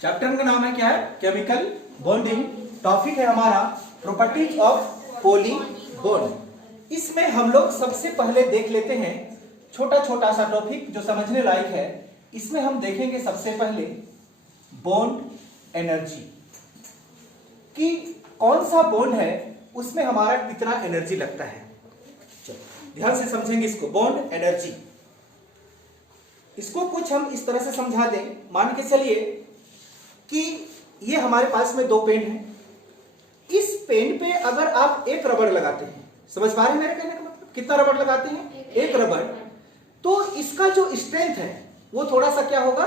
Chapter का नाम है क्या है? Chemical bonding. टॉपिक है हमारा प्रॉपर्टीज ऑफ पॉली बॉन्ड। इसमें हम लोग सबसे पहले देख लेते हैं छोटा छोटा सा टॉपिक जो समझने लायक है। इसमें हम देखेंगे सबसे पहले बॉन्ड एनर्जी कि कौन सा बॉन्ड है उसमें हमारा कितना एनर्जी लगता है। चलो ध्यान से समझेंगे इसको। बॉन्ड एनर्जी, इसको कुछ हम इस तरह से समझा दें। मान के चलिए कि ये हमारे पास में दो पेन है। इस पेन पे अगर आप एक रबड़ लगाते हैं, समझ पा रहे हैं मेरे कहने का मतलब? कितना रबड़ लगाते हैं? एक रबड़। तो इसका जो स्ट्रेंथ है वो थोड़ा सा क्या होगा?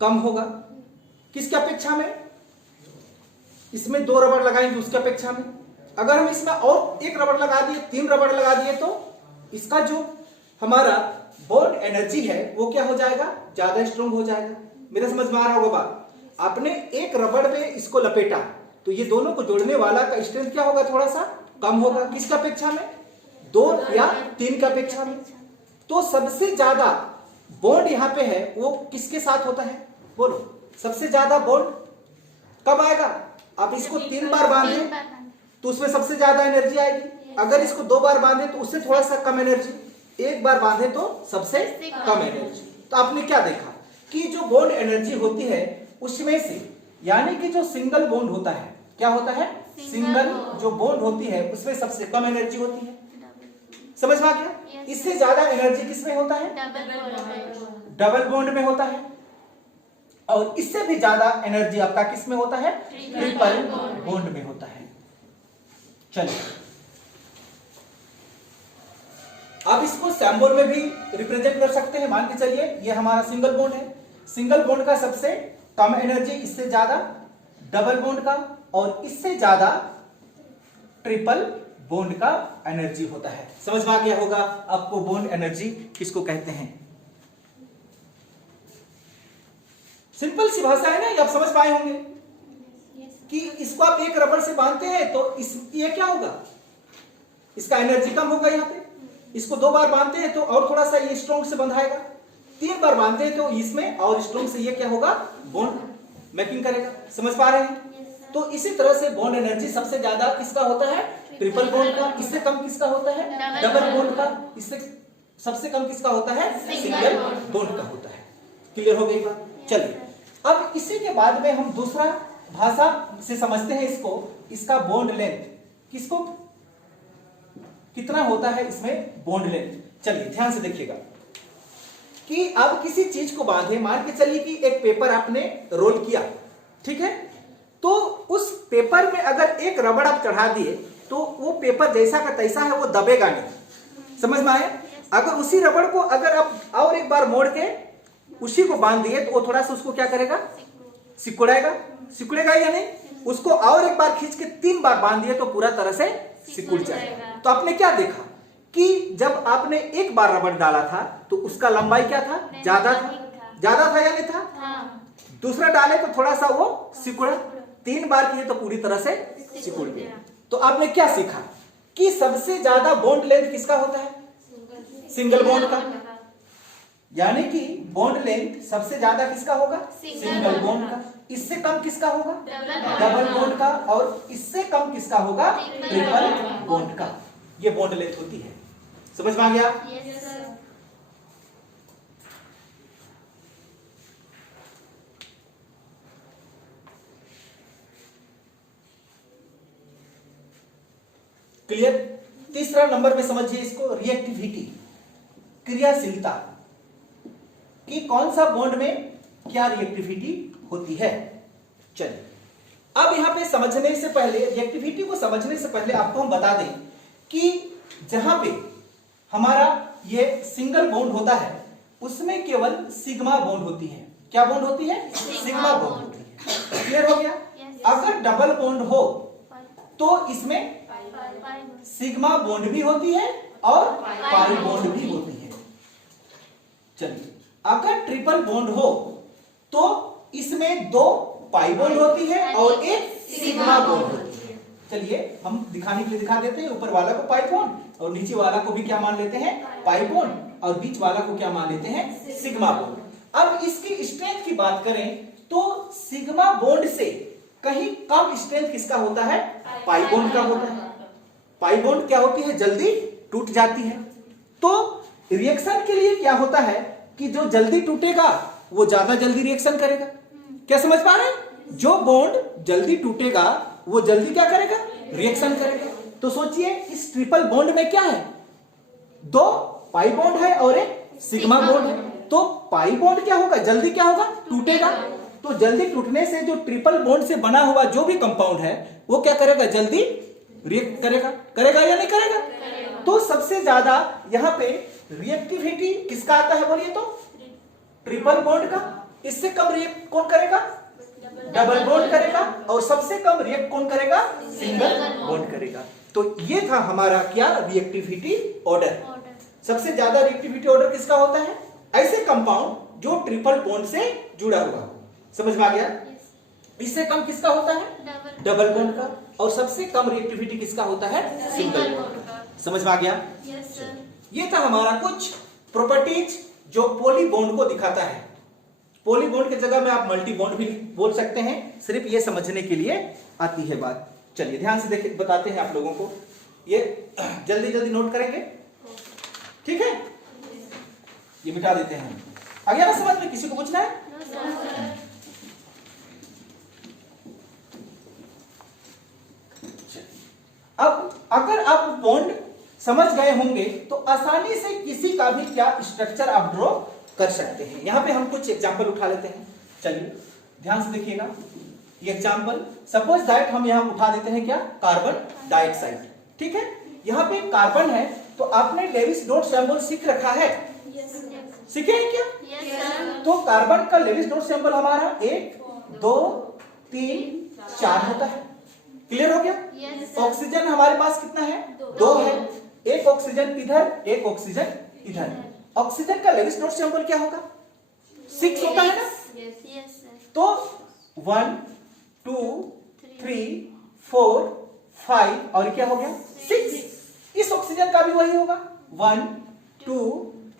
कम होगा। किसकी अपेक्षा में? इसमें दो रबड़ लगाएंगे उसकी अपेक्षा में। अगर हम इसमें और एक रबड़ लगा दिए, तीन रबड़ लगा दिए, तो इसका जो हमारा बॉन्ड एनर्जी है वो क्या हो जाएगा? ज्यादा स्ट्रॉन्ग हो जाएगा। मेरा समझ में आ रहा होगा बात? आपने एक रबड़ में इसको लपेटा तो ये दोनों को जोड़ने वाला का स्ट्रेंथ क्या होगा? थोड़ा सा कम होगा। किसका अपेक्षा में? दो या तीन का अपेक्षा में। तो सबसे ज्यादा बॉन्ड यहां पे है वो किसके साथ होता है? बोलो, सबसे ज्यादा बॉन्ड कब आएगा? आप इसको तीन बार बांधे तो उसमें सबसे ज्यादा एनर्जी आएगी। अगर इसको दो बार बांधे तो उससे थोड़ा सा कम एनर्जी, एक बार बांधे तो सबसे कम एनर्जी। तो आपने क्या देखा कि जो बॉन्ड एनर्जी होती है उसमें से, यानी कि जो सिंगल बॉन्ड होता है, क्या होता है? सिंगल जो बॉन्ड होती है उसमें सबसे कम एनर्जी होती है। समझ में आ गया? इससे ज्यादा एनर्जी किसमें होता है? डबल बॉन्ड में होता है। और इससे भी ज्यादा एनर्जी आपका किसमें होता है? ट्रिपल बॉन्ड में होता है। चलिए आप इसको सिंबल में भी रिप्रेजेंट कर सकते हैं। मान के चलिए ये हमारा सिंगल बॉन्ड है। सिंगल बॉन्ड का सबसे कम एनर्जी, इससे ज्यादा डबल बॉन्ड का, और इससे ज्यादा ट्रिपल बॉन्ड का एनर्जी होता है। समझ में आ गया होगा आपको बॉन्ड एनर्जी किसको कहते हैं? सिंपल सी भाषा है ना, ये आप समझ पाए होंगे कि इसको आप एक रबड़ से बांधते हैं तो ये क्या होगा? इसका एनर्जी कम होगा यहाँ पे। इसको दो बार बांधते हैं तो और थोड़ा सा ये स्ट्रॉन्ग से बंधाएगा। तीन बार बांधते हैं तो इसमें और स्ट्रॉन्ग से ये क्या होगा? बॉन्ड मेकिंग करेगा। समझ पा रहे हैं? तो इसी तरह से बॉन्ड एनर्जी सबसे ज्यादा किसका होता है? ट्रिपल बॉन्ड का। इससे कम किसका होता है? डबल बॉन्ड का। इससे सबसे कम किसका होता है? सिंगल बॉन्ड का होता है। क्लियर हो गई बात? चलिए अब इसी के बाद में हम दूसरा भाषा से समझते हैं इसको। इसका बॉन्ड लेंथ किसको कितना होता है इसमें बॉन्ड लेंथ। चलिए ध्यान से देखिएगा कि अब किसी चीज को बांधे, मान के चलिए कि एक पेपर आपने रोल किया, ठीक है? तो उस पेपर में अगर एक रबड़ आप चढ़ा दिए तो वो पेपर जैसा का तैसा है, वो दबेगा नहीं। समझ में आया? अगर उसी रबड़ को अगर आप और एक बार मोड़ के उसी को बांध दिए तो वो थोड़ा सा उसको क्या करेगा? सिकुड़ाएगा। सिकुड़ेगा या नहीं? उसको और एक बार खींच के तीन बार बांध दिए तो पूरा तरह से सिकुड़ जाएगा। तो आपने क्या देखा कि जब आपने एक बार रबड़ डाला था तो उसका लंबाई क्या था? ज्यादा था। ज्यादा था या नहीं था? दूसरा डाले तो थोड़ा सा वो सिकुड़ा। तीन बार किए तो पूरी तरह से सिकुड़ गया। तो आपने क्या सीखा कि सबसे ज्यादा बॉन्ड लेंथ किसका होता है? सिंगल बॉन्ड का। यानी कि बॉन्ड लेंथ सबसे ज्यादा किसका होगा? सिंगल बॉन्ड का। इससे कम किसका होगा? डबल बॉन्ड का। और इससे कम किसका होगा? ट्रिपल बॉन्ड का। ये बॉन्ड लेंथ होती है। समझ में आ गया? क्लियर? तीसरा नंबर में समझिए इसको, रिएक्टिविटी, क्रियाशीलता कि कौन सा बॉन्ड में क्या रिएक्टिविटी होती है। चलिए अब यहां पे समझने से पहले, रिएक्टिविटी को समझने से पहले आपको हम बता दें कि जहां पे हमारा ये सिंगल बॉन्ड होता है उसमें केवल सिग्मा बॉन्ड होती है। क्या बॉन्ड होती है? सिग्मा बॉन्ड होती है। क्लियर हो गया? अगर डबल बॉन्ड हो तो इसमें सिग्मा बॉन्ड भी होती है और पाई बॉन्ड भी होती है। चलिए अगर ट्रिपल बॉन्ड हो तो इसमें दो पाई बॉन्ड होती है और एक सिग्मा बॉन्ड होती है। चलिए हम दिखाने के लिए दिखा देते हैं। ऊपर वाला को पाई बॉन्ड और नीचे वाला को भी क्या मान लेते हैं? पाई बॉन्ड, और बीच वाला को क्या मान लेते हैं? Sigma bond. अब इसकी स्ट्रेंथ की बात करें तो सिग्मा बॉन्ड से कहीं कम स्ट्रेंथ किसका होता है? पाई बॉन्ड का होता है। पाई बॉन्ड क्या होती है? जल्दी टूट जाती है। तो रिएक्शन के लिए क्या होता है कि जो जल्दी टूटेगा वो ज्यादा जल्दी रिएक्शन करेगा। क्या समझ पा रहे हैं? जो बॉन्ड जल्दी टूटेगा वो जल्दी क्या करेगा? रिएक्शन करेगा। तो सोचिए इस ट्रिपल बॉन्ड में क्या है? दो पाई बॉन्ड है और एक सिग्मा बॉन्ड है। तो पाई बॉन्ड क्या होगा? जल्दी क्या होगा? टूटेगा। तो जल्दी टूटने से जो ट्रिपल बॉन्ड से बना हुआ जो भी कंपाउंड है वो क्या करेगा? जल्दी रिएक्ट करेगा। करेगा या नहीं करेगा? तो सबसे ज्यादा यहां पे रिएक्टिविटी किसका आता है बोलिए तो? ट्रिपल बॉन्ड का। इससे कम रिएक्ट कौन करेगा? डबल बॉन्ड करेगा। और सबसे कम रिएक्ट कौन करेगा? सिंगल बॉन्ड करेगा। तो ये था हमारा क्या? Reactivity order. सबसे ज्यादा रिएक्टिविटी ऑर्डर किसका होता है? ऐसे कंपाउंड जो ट्रिपल बॉन्ड से जुड़ा हुआ हो। समझ में आ गया? इससे कम किसका होता है? डबल बॉन्ड का। और सबसे कम रिएक्टिविटी किसका होता है? सिंगल बॉन्ड का। समझ में आ गया? ये था हमारा कुछ प्रॉपर्टीज जो पॉली बॉन्ड को दिखाता है। पॉली बॉन्ड की जगह में आप मल्टी बॉन्ड भी बोल सकते हैं, सिर्फ ये समझने के लिए आती है बात। चलिए ध्यान से देखिए, बताते हैं आप लोगों को। ये जल्दी जल्दी नोट करेंगे, ठीक है? ये मिटा देते हैं। आ गया ना समझ में? किसी को पूछना है? अब अगर आप बॉन्ड समझ गए होंगे तो आसानी से किसी का भी क्या स्ट्रक्चर आप ड्रॉ कर सकते हैं। यहां पे हम कुछ एग्जांपल उठा लेते हैं। चलिए ध्यान से देखिएगा। ये एग्जांपल, सपोज दैट हम यहां उठा देते हैं क्या? कार्बन डाइऑक्साइड, ठीक है? यहां पे कार्बन है तो आपने लेविस डॉट सिंबल सीख रखा है? सीखे हैं क्या? तो कार्बन का लेविस डॉट सिंबल हमारा 1 2 3 4 होता है। क्लियर हो गया? ऑक्सीजन हमारे पास कितना है? 2 है। एक ऑक्सीजन इधर, एक ऑक्सीजन इधर। ऑक्सीजन का लेविस डॉट सिंबल क्या होगा? 6 होता है ना? तो 1 2 3 4 5 और क्या हो गया? 6। इस ऑक्सीजन का भी वही होगा, 1 2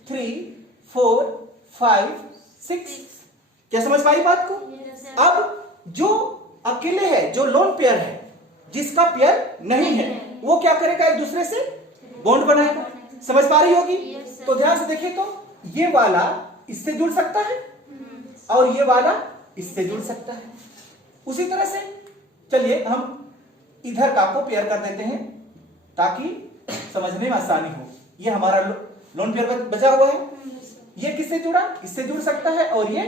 3 4 5 6। क्या समझ पाई बात को? अब जो अकेले है, जो लोन पेयर है, जिसका पेयर नहीं है, वो क्या करेगा? एक दूसरे से बॉन्ड बनाएगा। समझ पा रही होगी? तो ध्यान से देखिए, तो ये वाला इससे जुड़ सकता है और ये वाला इससे जुड़ सकता है। उसी तरह से चलिए हम इधर का को पेयर कर देते हैं ताकि समझने में आसानी हो। ये हमारा लोन पेयर बचा हुआ है। ये किससे जुड़ा? इससे जुड़ सकता है और ये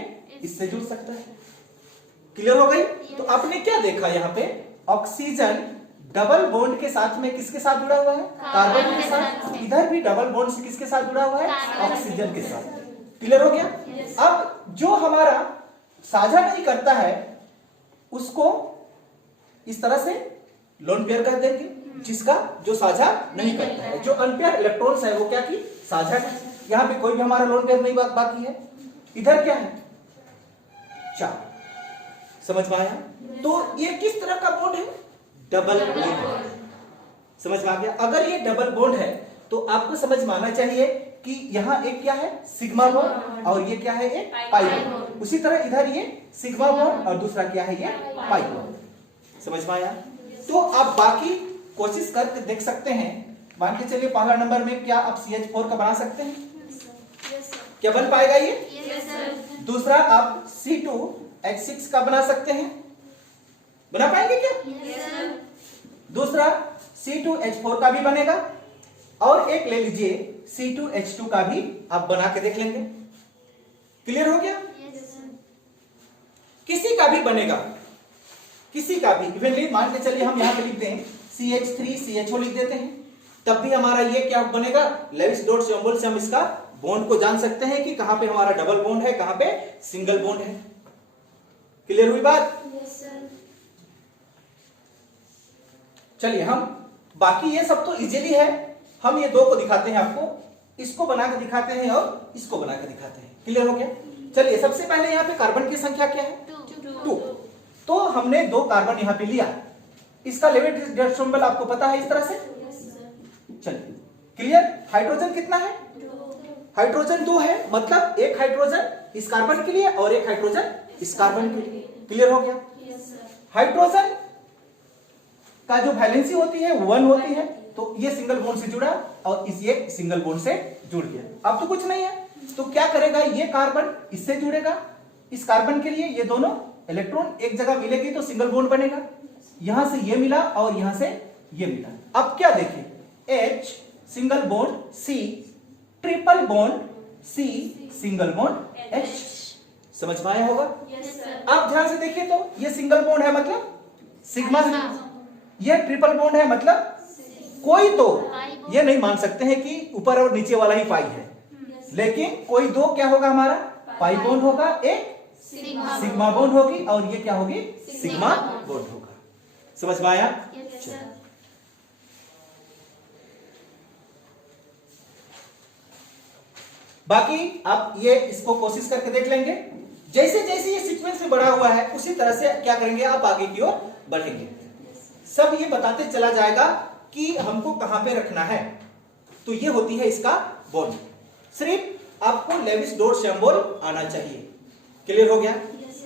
इससे जुड़ सकता है। क्लियर हो गई? तो आपने क्या देखा यहाँ पे? ऑक्सीजन डबल बॉन्ड के साथ में किसके साथ जुड़ा हुआ है? कार्बन के साथ। इधर भी डबल बॉन्ड से किसके साथ जुड़ा हुआ है? ऑक्सीजन के साथ। क्लियर हो गया? अब जो हमारा साझा नहीं करता है उसको इस तरह से लोन पेयर कर देंगे, जिसका जो साझा नहीं करता है। जो अनपेयर इलेक्ट्रॉन्स है वो क्या की? साझा है। यहां पे कोई भी हमारा लोन पेयर नहीं बाकी है। इधर क्या है? 4। समझ में आया? तो ये किस तरह का बॉन्ड है? Double bond. समझ में आ गया? अगर ये डबल बॉन्ड है तो आपको समझ में आना चाहिए कि यहाँ एक क्या है? सिग्मा बॉन्ड और ये क्या है? एक पाई बॉन्ड। उसी तरह इधर ये सिग्मा बॉन्ड और दूसरा क्या है? ये पाई बॉन्ड। समझ में आया? तो आप बाकी कोशिश करके देख सकते हैं। मान के चलिए पहला नंबर में क्या आप CH4 का बना सकते हैं? क्या बन पाएगा ये? दूसरा आप C2H6 का बना सकते हैं? बना पाएंगे क्या? दूसरा C2H4 का भी बनेगा और एक ले लीजिए C2H2 का भी आप बना के देख लेंगे। क्लियर हो गया? किसी का भी बनेगा, किसी का भी। इवनली मान के चलिए हम यहां पे लिख दें CH3CHO लिख देते हैं, तब भी हमारा ये क्या बनेगा? लेविस डॉट सिंबल से हम इसका बॉन्ड को जान सकते हैं कि कहां पे हमारा डबल बॉन्ड है, कहां पे सिंगल बॉन्ड है। क्लियर हुई बात? चलिए हम बाकी ये सब तो इजीली है। हम ये दो को दिखाते हैं आपको, इसको बना के दिखाते हैं और इसको बना के दिखाते हैं। क्लियर हो गया? चलिए सबसे पहले यहाँ पे कार्बन की संख्या क्या है? 2। तो हमने 2 कार्बन यहाँ पे लिया। इसका लेविस डॉट सिंबल आपको पता है इस तरह से। चलिए क्लियर? हाइड्रोजन कितना है? हाइड्रोजन 2 है, मतलब एक हाइड्रोजन इस कार्बन के लिए और एक हाइड्रोजन इस कार्बन के लिए। क्लियर हो गया? हाइड्रोजन का जो वैलेंसी होती है वो 1 होती है, तो ये सिंगल बॉन्ड से जुड़ा और ये सिंगल बॉन्ड से जुड़ गया। अब तो कुछ नहीं है, तो क्या करेगा, ये कार्बन इससे जुड़ेगा, इस कार्बन के लिए ये दोनों इलेक्ट्रॉन एक जगह मिलेगी तो सिंगल बॉन्ड बनेगा। यहां से ये मिला और यहां से ये मिला। अब क्या देखिए, H single bond C, triple bond C, single bond H। समझ में आया होगा? आप ध्यान से देखिए तो ये सिंगल बॉन्ड है मतलब सिग्मा, ये ट्रिपल बॉन्ड है मतलब कोई तो ये नहीं मान सकते हैं कि ऊपर और नीचे वाला ही पाई है, लेकिन कोई दो क्या होगा हमारा पाई बॉन्ड होगा, एक सिग्मा बॉन्ड होगी और ये क्या होगी सिग्मा बॉन्ड होगा। समझ में आया? बाकी आप ये इसको कोशिश करके देख लेंगे। जैसे जैसे ये सीक्वेंस में बढ़ा हुआ है उसी तरह से क्या करेंगे, आप आगे की ओर बढ़ेंगे। सब ये बताते चला जाएगा कि हमको कहां पे रखना है। तो ये होती है इसका बॉन्ड। सिर्फ आपको लेविस डॉट सिंबल आना चाहिए। क्लियर हो गया?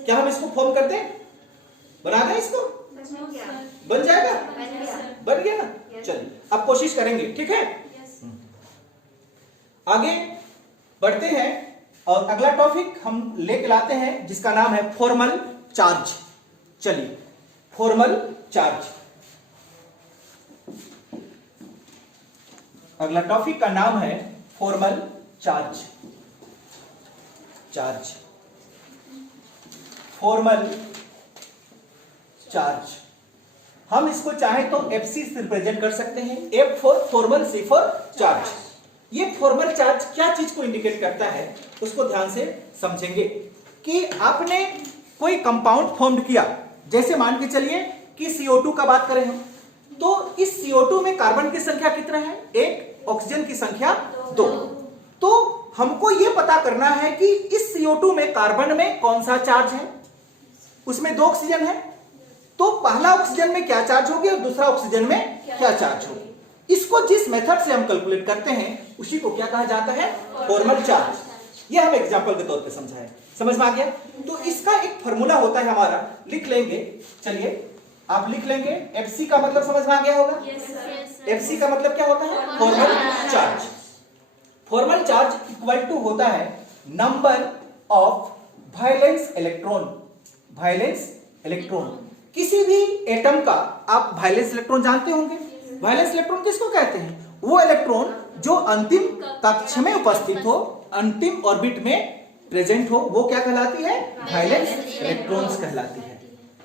क्या हम इसको फॉर्म करते हैं? बना दें इसको? बन जाएगा? बन गया ना? चलिए अब कोशिश करेंगे, ठीक है? आगे बढ़ते हैं और अगला टॉपिक हम लेके लाते हैं जिसका नाम है फॉर्मल चार्ज। चलिए, फॉर्मल चार्ज। अगला टॉपिक का नाम है formal charge. Charge, formal charge. हम इसको चाहे तो FC से रिप्रेजेंट कर सकते हैं, F for formal, C for charge. ये फॉर्मल चार्ज क्या चीज को इंडिकेट करता है उसको ध्यान से समझेंगे कि आपने कोई कंपाउंड फॉर्म किया। जैसे मान के चलिए कि CO2 का बात करें हम, तो इस CO2 में कार्बन की संख्या कितना है? 1, ऑक्सीजन की संख्या 2। तो हमको यह पता करना है कि इस CO2 में कार्बन में कौन सा चार्ज है। उसमें 2 ऑक्सीजन है, तो पहला ऑक्सीजन में क्या चार्ज होगी और दूसरा ऑक्सीजन में क्या चार्ज होगी। इसको जिस मेथड से हम कैलकुलेट करते हैं उसी को क्या कहा जाता है? Formal charge. ये हम एग्जांपल के तौर पे समझाएं। समझ में आ गया? तो इसका एक फार्मूला होता है हमारा, लिख लेंगे। चलिए आप लिख लेंगे। FC का मतलब समझ में आ गया होगा? FC का मतलब क्या होता है? Formal charge. Formal charge equal to होता है number of valence electron. Valence electron, किसी भी एटम का आप वैलेंस इलेक्ट्रॉन जानते होंगे। वैलेंस इलेक्ट्रॉन किसको कहते हैं? वो इलेक्ट्रॉन जो अंतिम कक्ष में उपस्थित हो, अंतिम ऑर्बिट में प्रेजेंट हो, वो क्या कहलाती है? वैलेंस इलेक्ट्रॉन्स कहलाती है।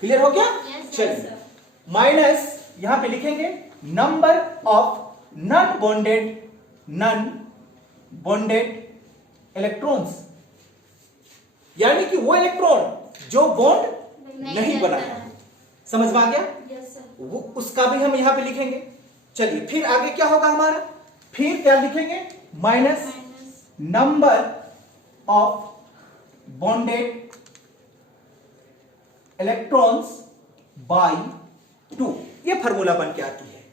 क्लियर हो गया? चलिए, माइनस यहां पे लिखेंगे number of non bonded electrons, यानी कि वो इलेक्ट्रॉन जो बॉन्ड नहीं बनाया। समझ में आ गया? वो उसका भी हम यहां पे लिखेंगे। चलिए फिर आगे क्या होगा हमारा? फिर क्या लिखेंगे? Minus number of bonded electrons bye 2। ये फार्मूला बन के आती है।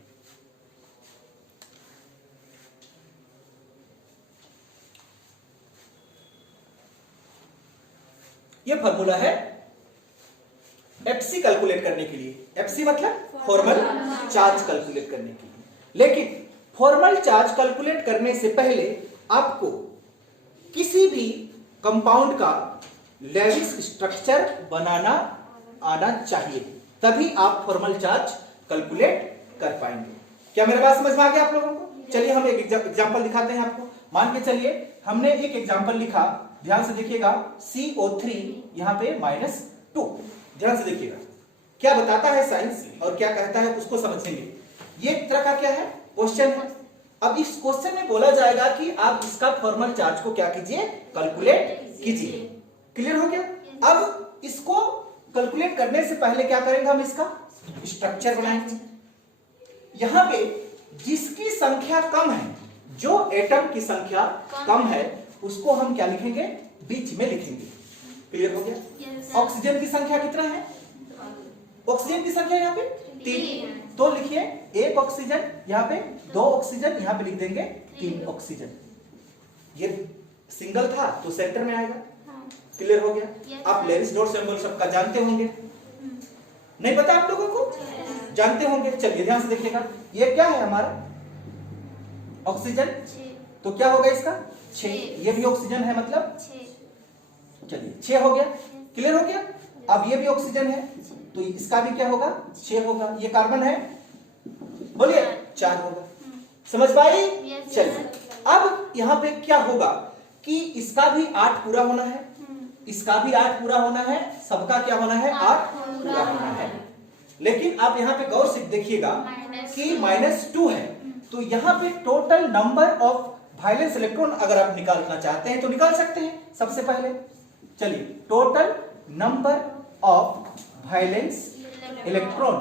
ये फार्मूला है FC कैलकुलेट करने के लिए। FC मतलब फॉर्मल चार्ज कैलकुलेट करने के लिए। लेकिन फॉर्मल चार्ज कैलकुलेट करने से पहले आपको किसी भी कंपाउंड का लेविस स्ट्रक्चर बनाना आना चाहिए, तभी आप फॉर्मल चार्ज कैलकुलेट कर पाएंगे। क्या मेरे बात समझ में आ गया आप लोगों को? चलिए हम एक एग्जांपल दिखाते हैं आपको। मान के चलिए हमने एक एग्जांपल लिखा, ध्यान से देखिएगा, CO3 यहां पे -2। ध्यान से देखिएगा क्या बताता है साइंस और क्या कहता है उसको समझेंगे। ये एक तरह का क्या है? क्वेश्चन है। अब इस क्वेश्चन में बोला जाएगा कि आप इसका फॉर्मल चार्ज को क्या कीजिए? कैलकुलेट कीजिए। क्लियर हो गया? अब इसको कैलकुलेट करने से पहले क्या करेंगे? हम इसका स्ट्रक्चर बनाएंगे। यहां पे जिसकी संख्या कम है, जो एटम की संख्या कम है, उसको हम क्या लिखेंगे? बीच में लिखेंगे। क्लियर हो गया? ऑक्सीजन की संख्या कितना है? ऑक्सीजन की संख्या यहाँ पे 3, तो लिखिए 1 ऑक्सीजन, यहाँ पे 2 ऑक्सीजन, यहाँ पे लिख देंगे 3 ऑक्सीजन। ये सिंगल था तो सेंटर में आएगा, क्लियर हो गया? आप लेविस डॉट सिंबल सबका जानते होंगे, नहीं पता आप लोगों को? जानते होंगे। चलिए ध्यान से देखिएगा, ये क्या है हमारा ऑक्सीजन, तो क्या होगा इसका 6, ये भी ऑक्सीजन है मतलब 6। चलिए 6 हो गया, क्लियर हो गया? अब ये भी ऑक्सीजन है तो इसका भी क्या होगा 6 होगा। ये कार्बन है, बोलिए 4 होगा। समझ पाई? चलिए अब यहां पे क्या होगा कि इसका भी 8 पूरा होना है, इसका भी 8 पूरा होना है, सबका क्या होना है 8 पूरा होना है। लेकिन आप यहां पे गौर से देखिएगा कि -2 है, तो यहां पे total number of valence electron अगर आप निकालना चाहते हैं तो निकाल सकते हैं। सबसे पहले चलिए total number of valence electron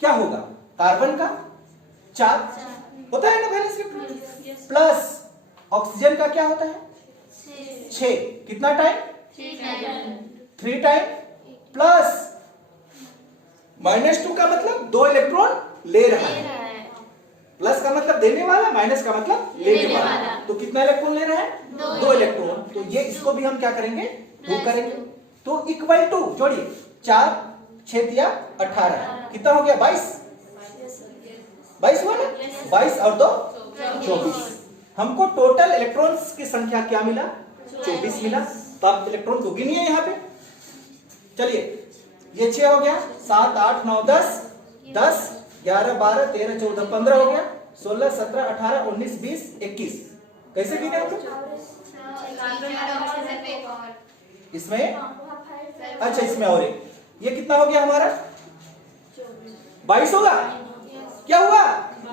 क्या होगा, कार्बन का 4 होता है ना वैलेंस इलेक्ट्रॉन, प्लस ऑक्सीजन का क्या होता है 6, कितना टाइम 3 टाइम, प्लस -2 का मतलब 2 इलेक्ट्रॉन ले रहा है, प्लस का मतलब देने वाला, माइनस का मतलब लेने वाला। तो कितना इलेक्ट्रॉन ले रहा है 2 इलेक्ट्रॉन। तो ये इसको भी हम क्या करेंगे 2 करेंगे, तो इक्वल टू जोड़िए 4 6 दिया 18, कितना हो गया 22 हुआ ना, 22 और 2 24। हमको टोटल इलेक्ट्रॉन्स की संख्या क्या मिला 24 मिला। तो आप इलेक्ट्रॉन को गिनिए यहाँ पे। चलिए ये 6 हो गया, 7 8 9 10 10 11 12 13 14 15 हो गया, 16 17 18 19 20 21। कैसे गिने आप लोग? इसमें अच्छा इसमें और एक, ये कितना हो गया हमारा 22 होगा, क्या हुआ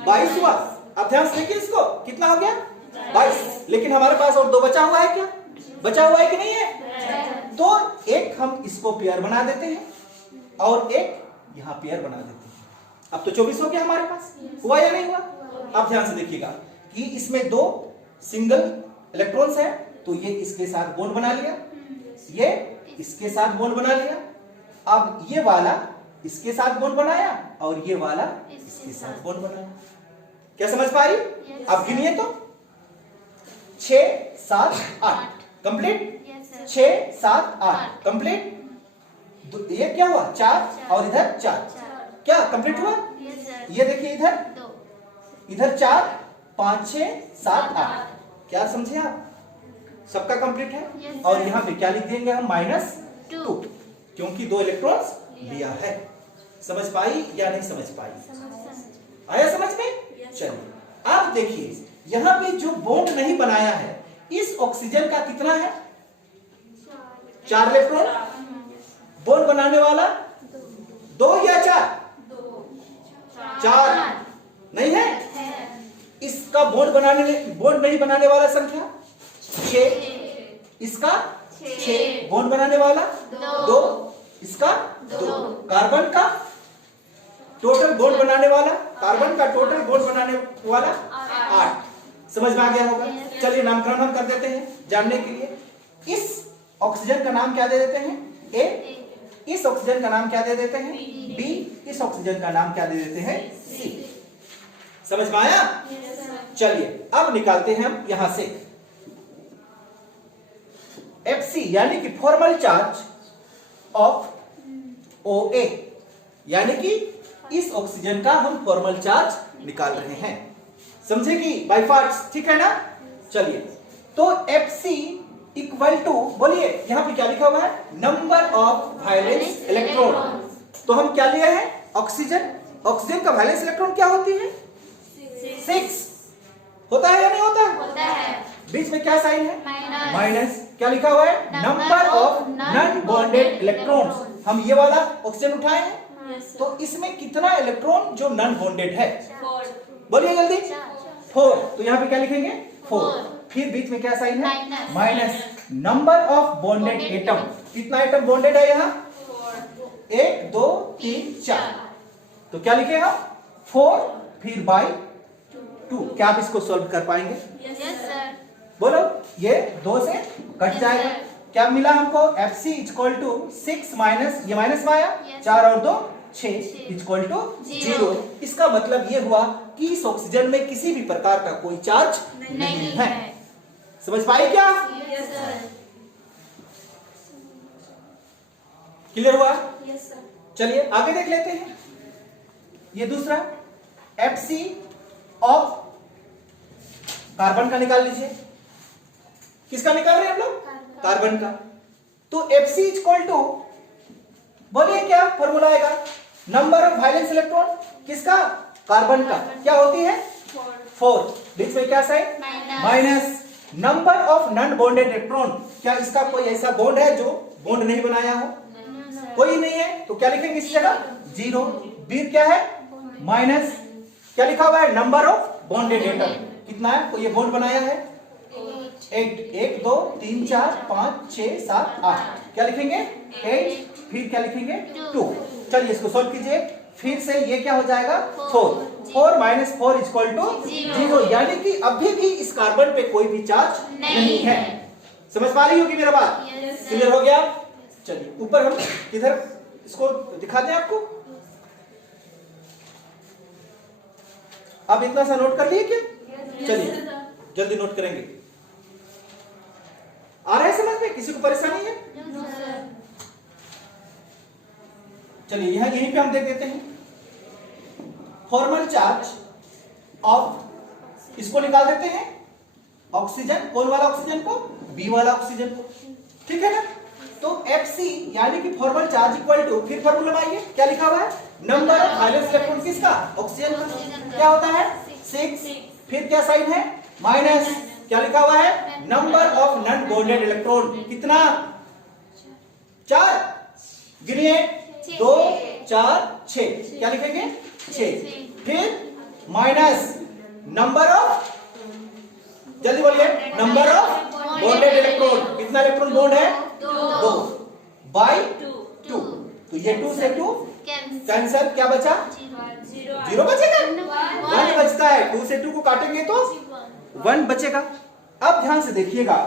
22 हुआ। अब ध्यान से देखिए इसको, कितना हो गया 22, लेकिन हमारे पास और 2 बचा हुआ है, क्या बचा हुआ है कि नहीं है? तो एक हम इसको पेयर बना देते हैं और एक यहां पेयर बना देते हैं। अब तो 24 हो गया हमारे पास, हुआ या नहीं हुआ? अब ध्यान से देखिएगा कि इसमें 2 सिंगल इलेक्ट्रॉन्स है, तो ये इसके साथ बॉन्ड बना लिया, ये इसके साथ बॉन्ड बना लिया। अब ये वाला इसके साथ बॉन्ड बनाया और ये वाला इसके साथ बॉन्ड बनाया। क्या समझ पा रही? अब गिनिए तो 6 7 8 कंप्लीट, 6 7 8 कंप्लीट। ये क्या हुआ 4 और इधर 4, क्या कंप्लीट हुआ? ये देखिए इधर 4 5 6 7 8, क्या समझे आप? सबका कंप्लीट है। और यहाँ पे क्या लिख देंगे हम -2, क्योंकि 2 इलेक्ट्रॉन्स लिया है। समझ पाई या नहीं समझ पाई? आया समझ में? चलिए आप देखिए यहाँ पे जो बॉन्ड नहीं बनाया है इस ऑक्सीजन का कितना है 4 इलेक्ट्रॉन, बॉन्ड बनाने वाला 2 या 4 नहीं है। इसका बॉन्ड नहीं बनाने वाला संख्या 6, इसका 6 बॉन्ड बनाने वाला 2, इसका 2। कार्बन का टोटल बॉन्ड बनाने वाला, कार्बन का टोटल बॉन्ड बनाने वाला 8। समझ में आ गया होगा? चलिए नामकरण हम कर देते हैं जानने के लिए। इस ऑक्सीजन का नाम क्या दे देते हैं A, इस ऑक्सीजन का नाम क्या दे देते हैं B, इस ऑक्सीजन का नाम क्या दे देते हैं C। समझ में आया? चलिए अब निकालते हैं हम यहां से Fc यानी कि फॉर्मल चार्ज ऑफ OA, यानी कि इस ऑक्सीजन का हम फॉर्मल चार्ज निकाल रहे हैं। समझे कि बाय पार्ट्स, ठीक है ना? चलिए तो Fc इक्वल टू, बोलिए यहां पे क्या लिखा हुआ है नंबर ऑफ वैलेंस इलेक्ट्रॉन। तो हम क्या लिए हैं ऑक्सीजन, ऑक्सीजन का वैलेंस इलेक्ट्रॉन क्या होती है 6 होता है या नहीं होता? होता है। बीच में क्या साइन है माइनस। क्या लिखा हुआ है number of non bonded electrons. हम ये वाला ऑक्सीजन उठाए हैं, तो इसमें कितना इलेक्ट्रॉन जो नॉन बॉन्डेड है, बोलिए जल्दी 4। तो यहाँ पे क्या लिखेंगे 4, फिर बीच में क्या साइन है minus. Number of bonded atom, कितना एटम बॉन्डेड है यहाँ 1 2 3 4। तो क्या लिखे हम 4 फिर बाय 2। क्या आप इसको सॉल्व कर पाएंगे? Yes sir. बोलो, ये 2 से कट जाएगा। क्या मिला हमको Fc इक्वल टू 6 माइनस, ये माइनस में आया 4 और 2 6 इक्वल टू 0। इसका मतलब ये हुआ कि इस ऑक्सीजन में किसी भी प्रकार का कोई चार्ज नहीं है। समझ पाए क्या? Yes sir. क्लियर हुआ? Yes sir. चलिए आगे देख लेते हैं। ये दूसरा FC ऑफ कार्बन का निकाल लीजिए। किसका निकाल रहे हैं हम लोग? कार्बन का। तो FC इक्वल टू, बोलिए क्या फॉर्मूला आएगा? नंबर ऑफ वैलेंस इलेक्ट्रॉन किसका? कार्बन का। क्या होती है? 4। बीच में क्या sign? Minus. Number of non bonded electron, क्या इसका कोई ऐसा बॉन्ड है जो बॉन्ड नहीं बनाया हो? कोई नहीं है, तो क्या लिखेंगे इस जगह? 0। बीच क्या है? माइनस। क्या लिखा हुआ है? नंबर ऑफ बॉन्डेड एटम कितना है? कोई ये बॉन्ड बनाया है? 8। 1 2 3 4 5 6 7 8। क्या लिखेंगे? 8। फिर क्या लिखेंगे? 2। चलिए इसको सॉल्व कीजिए। फिर से ये क्या हो जाएगा? 4। 4 माइनस 4 इक्वल टू 0, यानी कि अभी भी इस कार्बन पे कोई भी चार्ज नहीं है। समझ पा रही होगी मेरा बात? क्लियर हो गया? चलिए ऊपर हम किधर इसको दिखाते हैं आपको। आप इतना सा नोट कर लिए क्या? चलिए जल्दी नोट करेंगे। आ रहा है समझ में? किसी को परेशानी है? चलिए यहां यहीं पे हम देख देते हैं। फॉर्मल चार्ज ऑफ, इसको निकाल देते हैं ऑक्सीजन। कौन वाला ऑक्सीजन को? बी वाला ऑक्सीजन को। ठीक है ना? तो FC यानी कि फॉर्मल चार्ज इक्वल टू, फिर फॉर्मूला लगाइए। क्या लिखा हुआ है? नंबर ऑफ वैलेंस इलेक्ट्रॉन किसका? ऑक्सीजन का। क्या होता है? 6। फिर क्या साइन है? माइनस। क्या लिखा हुआ है? Number of non bonded electron कितना? 4। गिनिए। 2 4 6। क्या लिखेंगे? 6। फिर माइनस नंबर ऑफ, जल्दी बोलिए, नंबर ऑफ बॉन्डेड इलेक्ट्रॉन। कितना इलेक्ट्रॉन बॉन्ड है? 2 बाई 2। तो ये 2 से 2 कैंसल। क्या बचा? 0 बचेगा। 1 बचता है। 2 से 2 को काटेंगे तो 1 बचेगा। अब ध्यान से देखिएगा,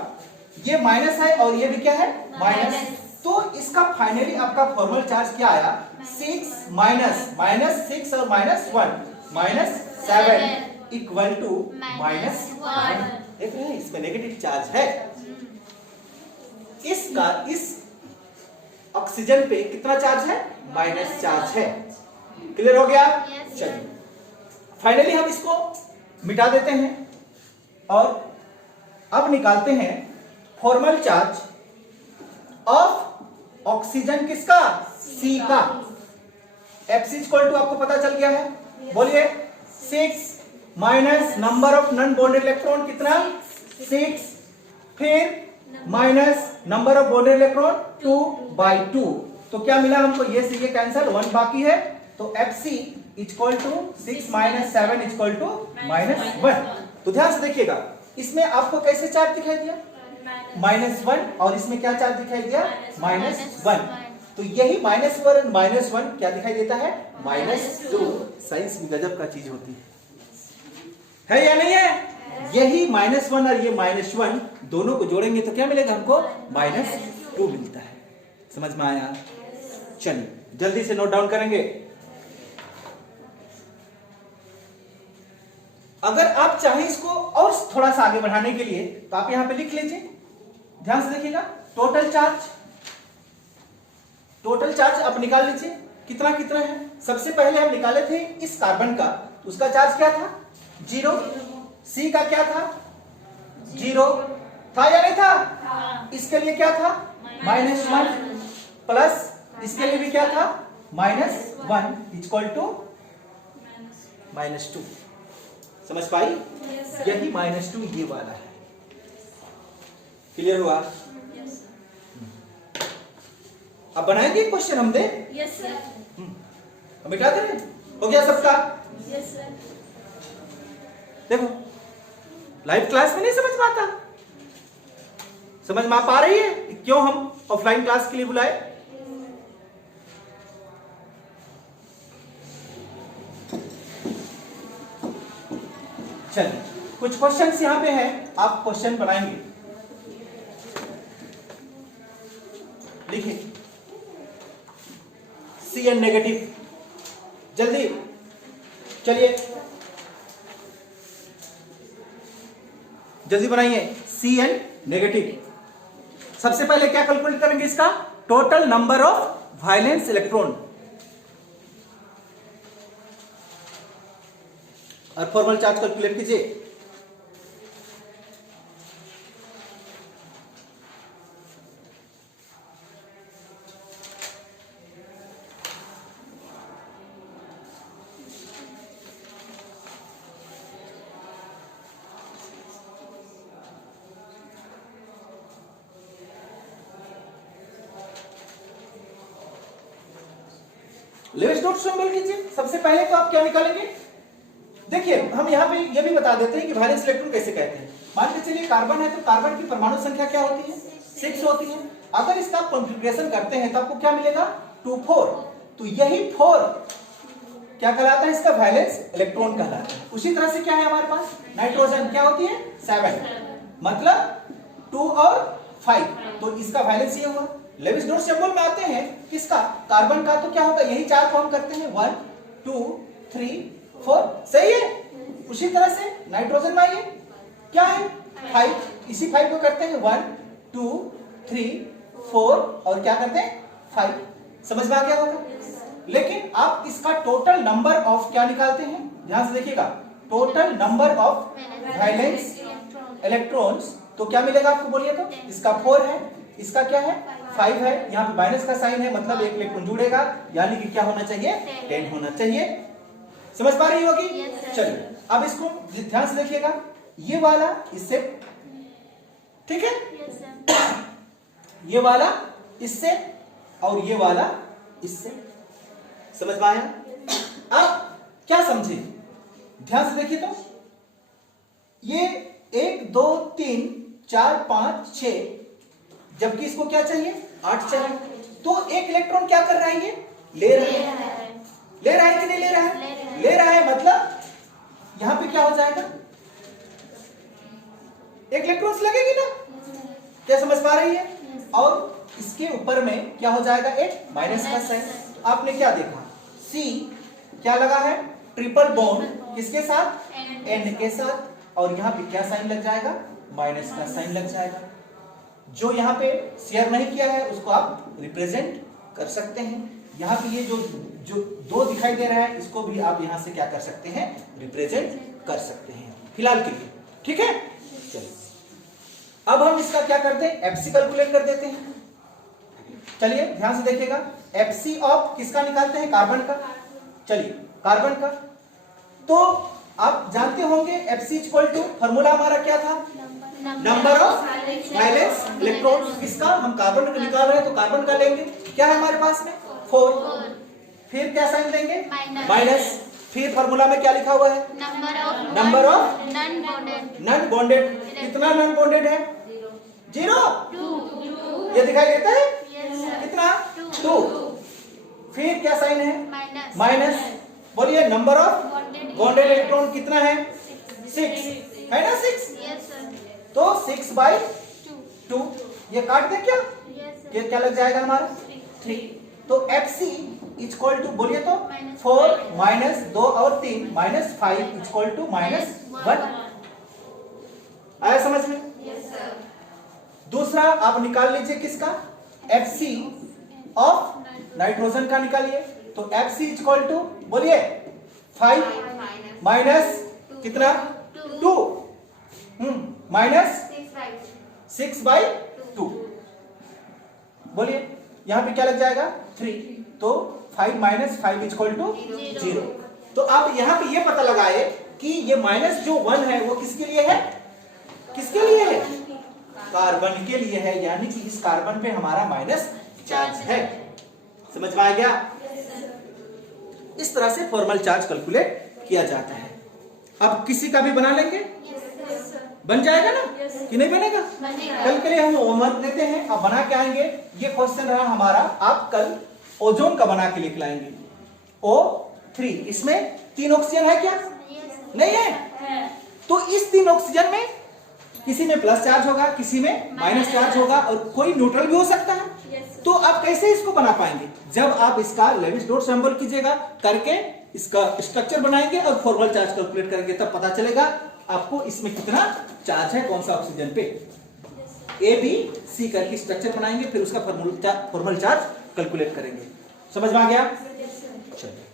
ये माइनस है और ये भी क्या है? माइनस। तो इसका फाइनली आपका फॉर्मल चार्ज क्या आया? 6 माइनस माइनस 6 और minus 1 minus 7 equal to minus 1। देख रहे हैं इसमें नेगेटिव चार्ज है। इसका इस ऑक्सीजन पे कितना चार्ज है? माइनस चार्ज है। क्लियर हो गया? चलिए फाइनली हम इसको मिटा देते हैं और अब निकालते हैं फॉर्मल चार्ज ऑफ ऑक्सीजन किसका? सी का। FC इक्वल टू आपको पता चल गया है। बोलिए 6 minus number of non bonded electron कितना? 6। फिर minus number of bonded electron 2 by 2। तो क्या मिला हमको? ये से ये कैंसल, 1 बाकी है। तो FC equal to 6 minus 7 equal to minus 1। तो ध्यान से देखिएगा, इसमें आपको कैसे चार्ज दिखाई दिया? -1। और इसमें क्या चार्ज दिखाई दिया? -1। तो यही -1 -1 क्या दिखाई देता है? -2। साइंस में गजब का चीज होती है या नहीं है? यही -1 और ये -1 दोनों को जोड़ेंगे तो क्या मिलेगा हमको? -2 मिलता है। समझ में आया? चलिए जल्दी से नोट डाउन करेंगे। अगर आप चाहें इसको और थोड़ा सा आगे बढ़ाने के लिए तो आप यहां पे लिख लीजिए। ध्यान से देखिएगा, टोटल चार्ज आप निकाल लीजिए। कितना कितना है? सबसे पहले हम निकाले थे इस कार्बन का, उसका चार्ज क्या था? 0। सी का क्या था? 0 था या नहीं था? इसके लिए क्या था? -1 प्लस इसके लिए भी क्या था? -1 इक्वल टू -2। समझ पाई? यही -2 ये वाला है। क्लियर हुआ? अब बनाएंगे क्वेश्चन हम दे? Yes sir. मिटा दे रहे? हो गया सबका? Yes sir. देखो लाइव क्लास में नहीं समझ में आता, समझ में आ रही है क्यों हम ऑफलाइन क्लास के लिए बुलाए? चलिए कुछ क्वेश्चंस यहां पे है, आप क्वेश्चन बनाएंगे। लिखिए Cn नेगेटिव, जल्दी चलिए जल्दी बनाइए। Cn negative. सबसे पहले क्या कैलकुलेट करेंगे? इसका total number of valence electron और फॉर्मल चार्ज कैलकुलेट कीजिए। लेविस डॉट सिंबल कीजिए। सबसे पहले तो आप क्या निकालेंगे, देखिए हम यहाँ पे ये भी बता देते हैं कि वैलेंस इलेक्ट्रॉन कैसे कहते हैं। मान के चलिए कार्बन है तो कार्बन की परमाणु संख्या क्या होती है, 6 होती है। अगर इसका कॉन्फ़िगरेशन करते हैं तो आपको क्या मिलेगा, 2 4। तो यही 4 क्या कहलाता है, इसका वैलेंस इलेक्ट्रॉन कहलाता है। उसी तरह से क्या है हमारे पास, नाइट्रोजन क्या होती है, 7, मतलब 2 और 5, तो इसका वैलेंस ये हुआ। लेविस डॉट सिंबल में आते हैं किसका, कार्बन का, तो क्या होगा, यही 4 फॉर्म करते हैं, 1 2 3 4, सही है। उसी तरह से नाइट्रोजन में आइए, क्या है 5, इसी 5 को करते हैं 1 2 3 4 और क्या करते हैं 5, समझ में आ गया होगा। लेकिन आप इसका टोटल नंबर ऑफ क्या निकालते हैं, ध्यान से देखिएगा, total number of valence electrons, तो क्या मिलेगा आपको, बोलिए तो। इसका 4 है, इसका क्या है 5 है, यहाँ पे माइनस का साइन है, मतलब एक इलेक्ट्रॉन जुड़ेगा, यानी कि क्या होना चाहिए, 10 होना चाहिए। समझ पा रही होगी। चलिए अब इसको ध्यान से देखिएगा, ये वाला इससे, ठीक है, ये वाला इससे और ये वाला इससे, समझ में आया। अब क्या समझे, ध्यान से देखिए तो, ये 1 2 3 4 5 6, जबकि इसको क्या चाहिए, 8 चाहिए। तो एक इलेक्ट्रॉन क्या कर रहा है, ये ले रहा है, ले रहा है कि नहीं ले रहा है, ले रहा है, मतलब यहां पे क्या हो जाएगा, एक इलेक्ट्रॉन लगेगी ना, क्या समझ पा रही है। और इसके ऊपर में क्या हो जाएगा, एक माइनस का साइन। आपने क्या देखा, सी क्या लगा है, ट्रिपल बॉन्ड किसके साथ, एन के साथ, और यहां पे क्या साइन लग जाएगा, माइनस का साइन लग जाएगा। जो यहाँ पे शेयर नहीं किया है उसको आप रिप्रेजेंट कर सकते हैं। यहाँ पे ये जो 2 दिखाई दे रहा है, इसको भी आप यहाँ से क्या कर सकते हैं, रिप्रेजेंट कर सकते हैं फिलहाल के लिए, ठीक है। चलिए अब हम इसका क्या करते हैं, एफसी कैलकुलेट कर देते हैं। चलिए ध्यान से देखिएगा, एफसी ऑफ किसका निकालते हैं, कार्बन का। चलिए कार्बन का, तो आप जानते होंगे एफसी इक्वल टू, फॉर्मूला हमारा क्या था, नंबर ऑफ वैलेंस इलेक्ट्रॉन। किसका, हम कार्बन का निकाल रहे हैं तो कार्बन का लेंगे, क्या है हमारे पास में 4, फिर क्या साइन देंगे, माइनस, फिर फॉर्मूला में क्या लिखा हुआ है, नंबर ऑफ नॉन बॉन्डेड। कितना नॉन बॉन्डेड है, 0, ये दिखाई देता है, कितना 2, फिर क्या साइन है, माइनस, बोलिए नंबर ऑफ बॉन्डेड इलेक्ट्रॉन कितना है, 6 है ना, 6, तो 6/2, ये काट दे क्या, ये क्या लग जाएगा हमारा 3। तो FC इक्वल टू, बोलिए तो 4 माइनस 2 और 3 माइनस 5 इक्वल टू -1। आया समझ में। दूसरा आप निकाल लीजिए किसका, FC ऑफ नाइट्रोजन का निकालिए। तो FC इक्वल टू, बोलिए 5 माइनस कितना 2 माइनस 6/2, बोलिए यहां पे क्या लग जाएगा 3, तो 5 माइनस 5 इक्वल टू 0। तो आप यहां पे ये पता लगाए कि ये माइनस जो 1 है वो किसके लिए है, किसके लिए है, कार्बन के लिए है, यानी कि इस कार्बन पे हमारा माइनस चार्ज है। समझ में आ गया। इस तरह से फॉर्मल चार्ज कैलकुलेट किया जाता है। अब किसी का भी बना लेंगे, बन जाएगा ना कि नहीं बनेगा। कल के लिए हम होमवर्क देते हैं, अब बना के आएंगे। ये क्वेश्चन रहा हमारा, आप कल ओजोन का बना के लिख लाएंगे, O3। इसमें 3 ऑक्सीजन है क्या, नहीं है। तो इस 3 ऑक्सीजन में किसी में प्लस चार्ज होगा, किसी में माइनस चार्ज होगा, और कोई न्यूट्रल भी हो सकता है। तो आप कैसे इसको बना पाएंगे, जब आप इसका लेविस डॉट सिंबल कीजिएगा, करके इसका स्ट्रक्चर बनाएंगे और फॉर्मल चार्ज कैलकुलेट करेंगे, तब पता चलेगा आपको इसमें कितना चार्ज है, कौन सा ऑक्सीजन पे। A B C करके स्ट्रक्चर बनाएंगे, फिर उसका फॉर्मल चार्ज कैलकुलेट करेंगे। समझ में आ गया? चलिए,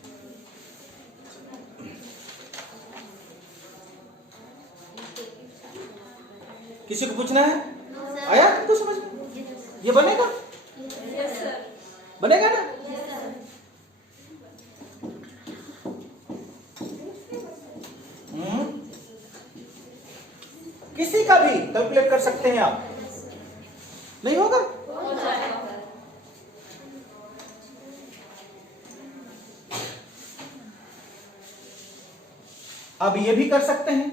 किसी को पूछना है? आया तुमको समझ में? ये बनेगा? बनेगा ना? किसी का भी कैलकुलेट कर सकते हैं आप, नहीं होगा? अब ये भी कर सकते हैं।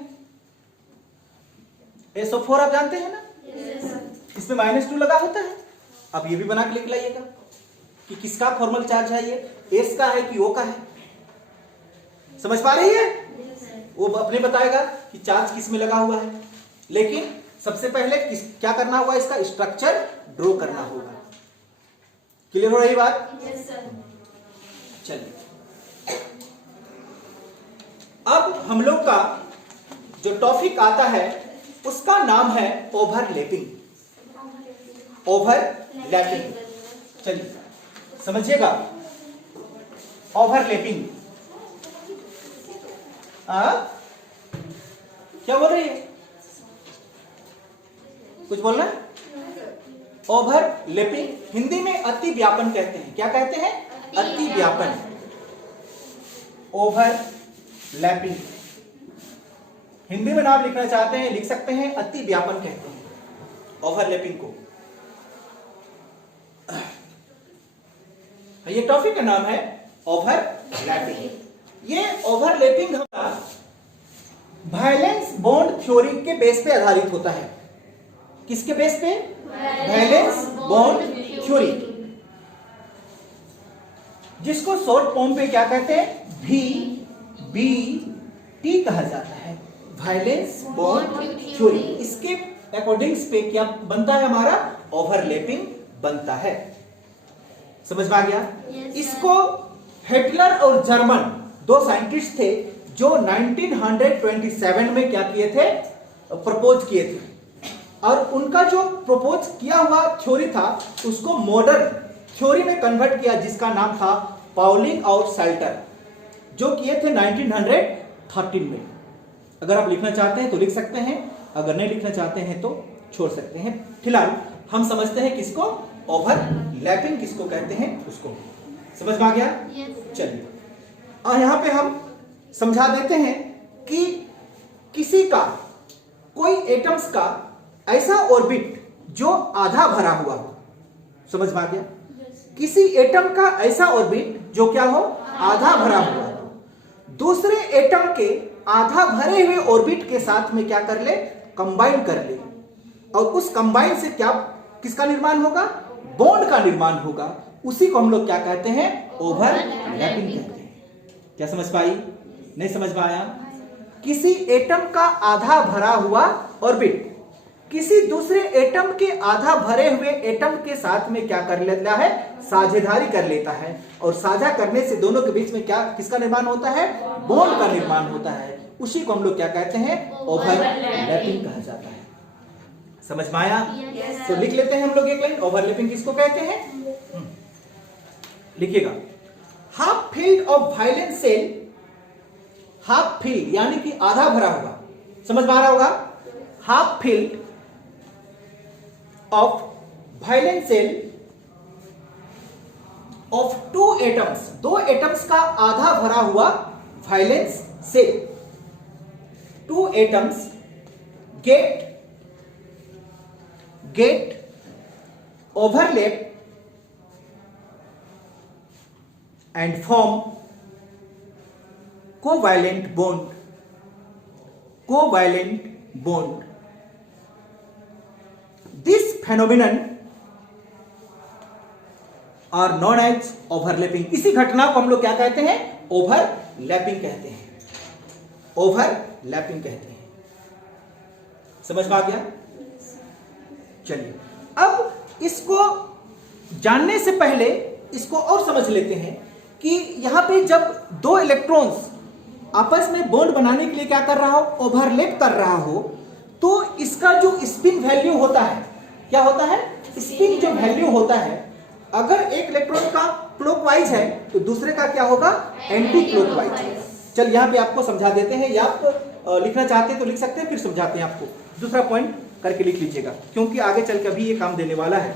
SO4 आप जानते हैं ना, इसमें -2 लगा होता है। अब ये भी बना के लिख लाइएगा कि किसका फॉर्मल चार्ज है, ये S का है कि O का है। समझ पा रही है? वो अपने बताएगा कि चार्ज किस में लगा हुआ है, लेकिन सबसे पहले क्या करना होगा, इसका स्ट्रक्चर ड्रॉ करना होगा। क्लियर हो रही बात? चलिए, अब हम लोग का जो टॉपिक आता है उसका नाम है ओवरलैपिंग। ओवरलैपिंग, चलिए समझिएगा। ओवरलैपिंग क्या बोल रही है? कुछ बोलना है? ओवरलैपिंग हिंदी में अति व्यापन कहते हैं। क्या कहते हैं? अति व्यापन। ओवरलैपिंग हिंदी में नाम लिखना चाहते हैं, लिख सकते हैं, अति व्यापन कहते हैं ओवरलैपिंग को। ये टॉपिक का नाम है ओवरलैपिंग। ये ओवरलैपिंग हमारा वैलेंस बॉन्ड थ्योरी के बेस पे आधारित होता है। किसके बेस पे? वैलेंस बॉन्ड थ्योरी, जिसको शॉर्ट फॉर्म पे क्या कहते हैं? VBT कहा जाता है, वैलेंस बॉन्ड थ्योरी। इसके अकॉर्डिंग्स पे क्या बनता है? हमारा ओवरलैपिंग बनता है। समझ में आ गया? इसको हिटलर और जर्मन दो साइंटिस्ट थे जो 1927 में क्या किए थे? प्रपोज किए थे। और उनका जो प्रपोज किया हुआ थ्योरी था उसको मॉडर्न थ्योरी में कन्वर्ट किया, जिसका नाम था पाउलिंग और साल्टर, जो किए थे 1913 में। अगर आप लिखना चाहते हैं तो लिख सकते हैं, अगर नहीं लिखना चाहते हैं तो छोड़ सकते हैं। फिलहाल हम समझते हैं किसको ओवरलैपिंग किसको कहते हैं, उसको समझ में आ गया? चलिए, और यहां पे हम समझा देते हैं कि किसी का कोई एटम्स का ऐसा ऑर्बिट जो आधा भरा हुआ हो। समझ में आ गया? किसी एटम का ऐसा ऑर्बिट जो क्या हो? आधा भरा हुआ हो, दूसरे एटम के आधा भरे हुए ऑर्बिट के साथ में क्या कर ले? कंबाइन कर ले, और उस कंबाइन से क्या किसका निर्माण होगा? बॉन्ड का निर्माण होगा। उसी को हम लोग क्या कहते हैं? ओवरलैपिंग कहते हैं। क्या समझ पाई? नहीं समझ में आया? किसी एटम का आधा भरा हुआ ऑर्बिट किसी दूसरे एटम के आधा भरे हुए एटम के साथ में क्या कर लेता है? साझेदारी कर लेता है, और साझा करने से दोनों के बीच में क्या किसका निर्माण होता है? बॉन्ड का निर्माण होता है। उसी को हम लोग क्या कहते हैं? ओवरलैपिंग कहा जाता है। समझ में आया? तो लिख लेते हैं हम लोग एक लाइन, ओवरलैपिंग किसको कहते हैं? लिखिएगा, half filled of valence shell, half filled यानी कि आधा भरा हुआ, समझ में आ रहा होगा? Half filled of valence shell of two atoms, दो एटम्स का आधा भरा हुआ valence shell, two atoms get overlap and form covalent bond. This phenomenon are known as overlapping. इसी घटना को हम लोग क्या कहते हैं? ओवरलैपिंग कहते हैं। ओवरलैपिंग कहते हैं। समझ में आ गया? चलिए, अब इसको जानने से पहले इसको और समझ लेते हैं कि यहां पे जब दो इलेक्ट्रॉन्स आपस में बॉन्ड बनाने के लिए क्या कर रहा हो? ओवरलैप कर रहा हो, तो इसका जो स्पिन वैल्यू होता है, क्या होता है? स्पिन जो वैल्यू होता है, अगर एक इलेक्ट्रॉन का क्लॉकवाइज है तो दूसरे का क्या होगा, एंटी क्लॉकवाइज। चल यहाँ पे आपको समझा देते हैं, या आप लिखना चाहते हैं तो लिख सकते हैं, फिर समझाते हैं आपको। दूसरा पॉइंट करके लिख लीजिएगा, क्योंकि आगे चल के अभी ये काम देने वाला है।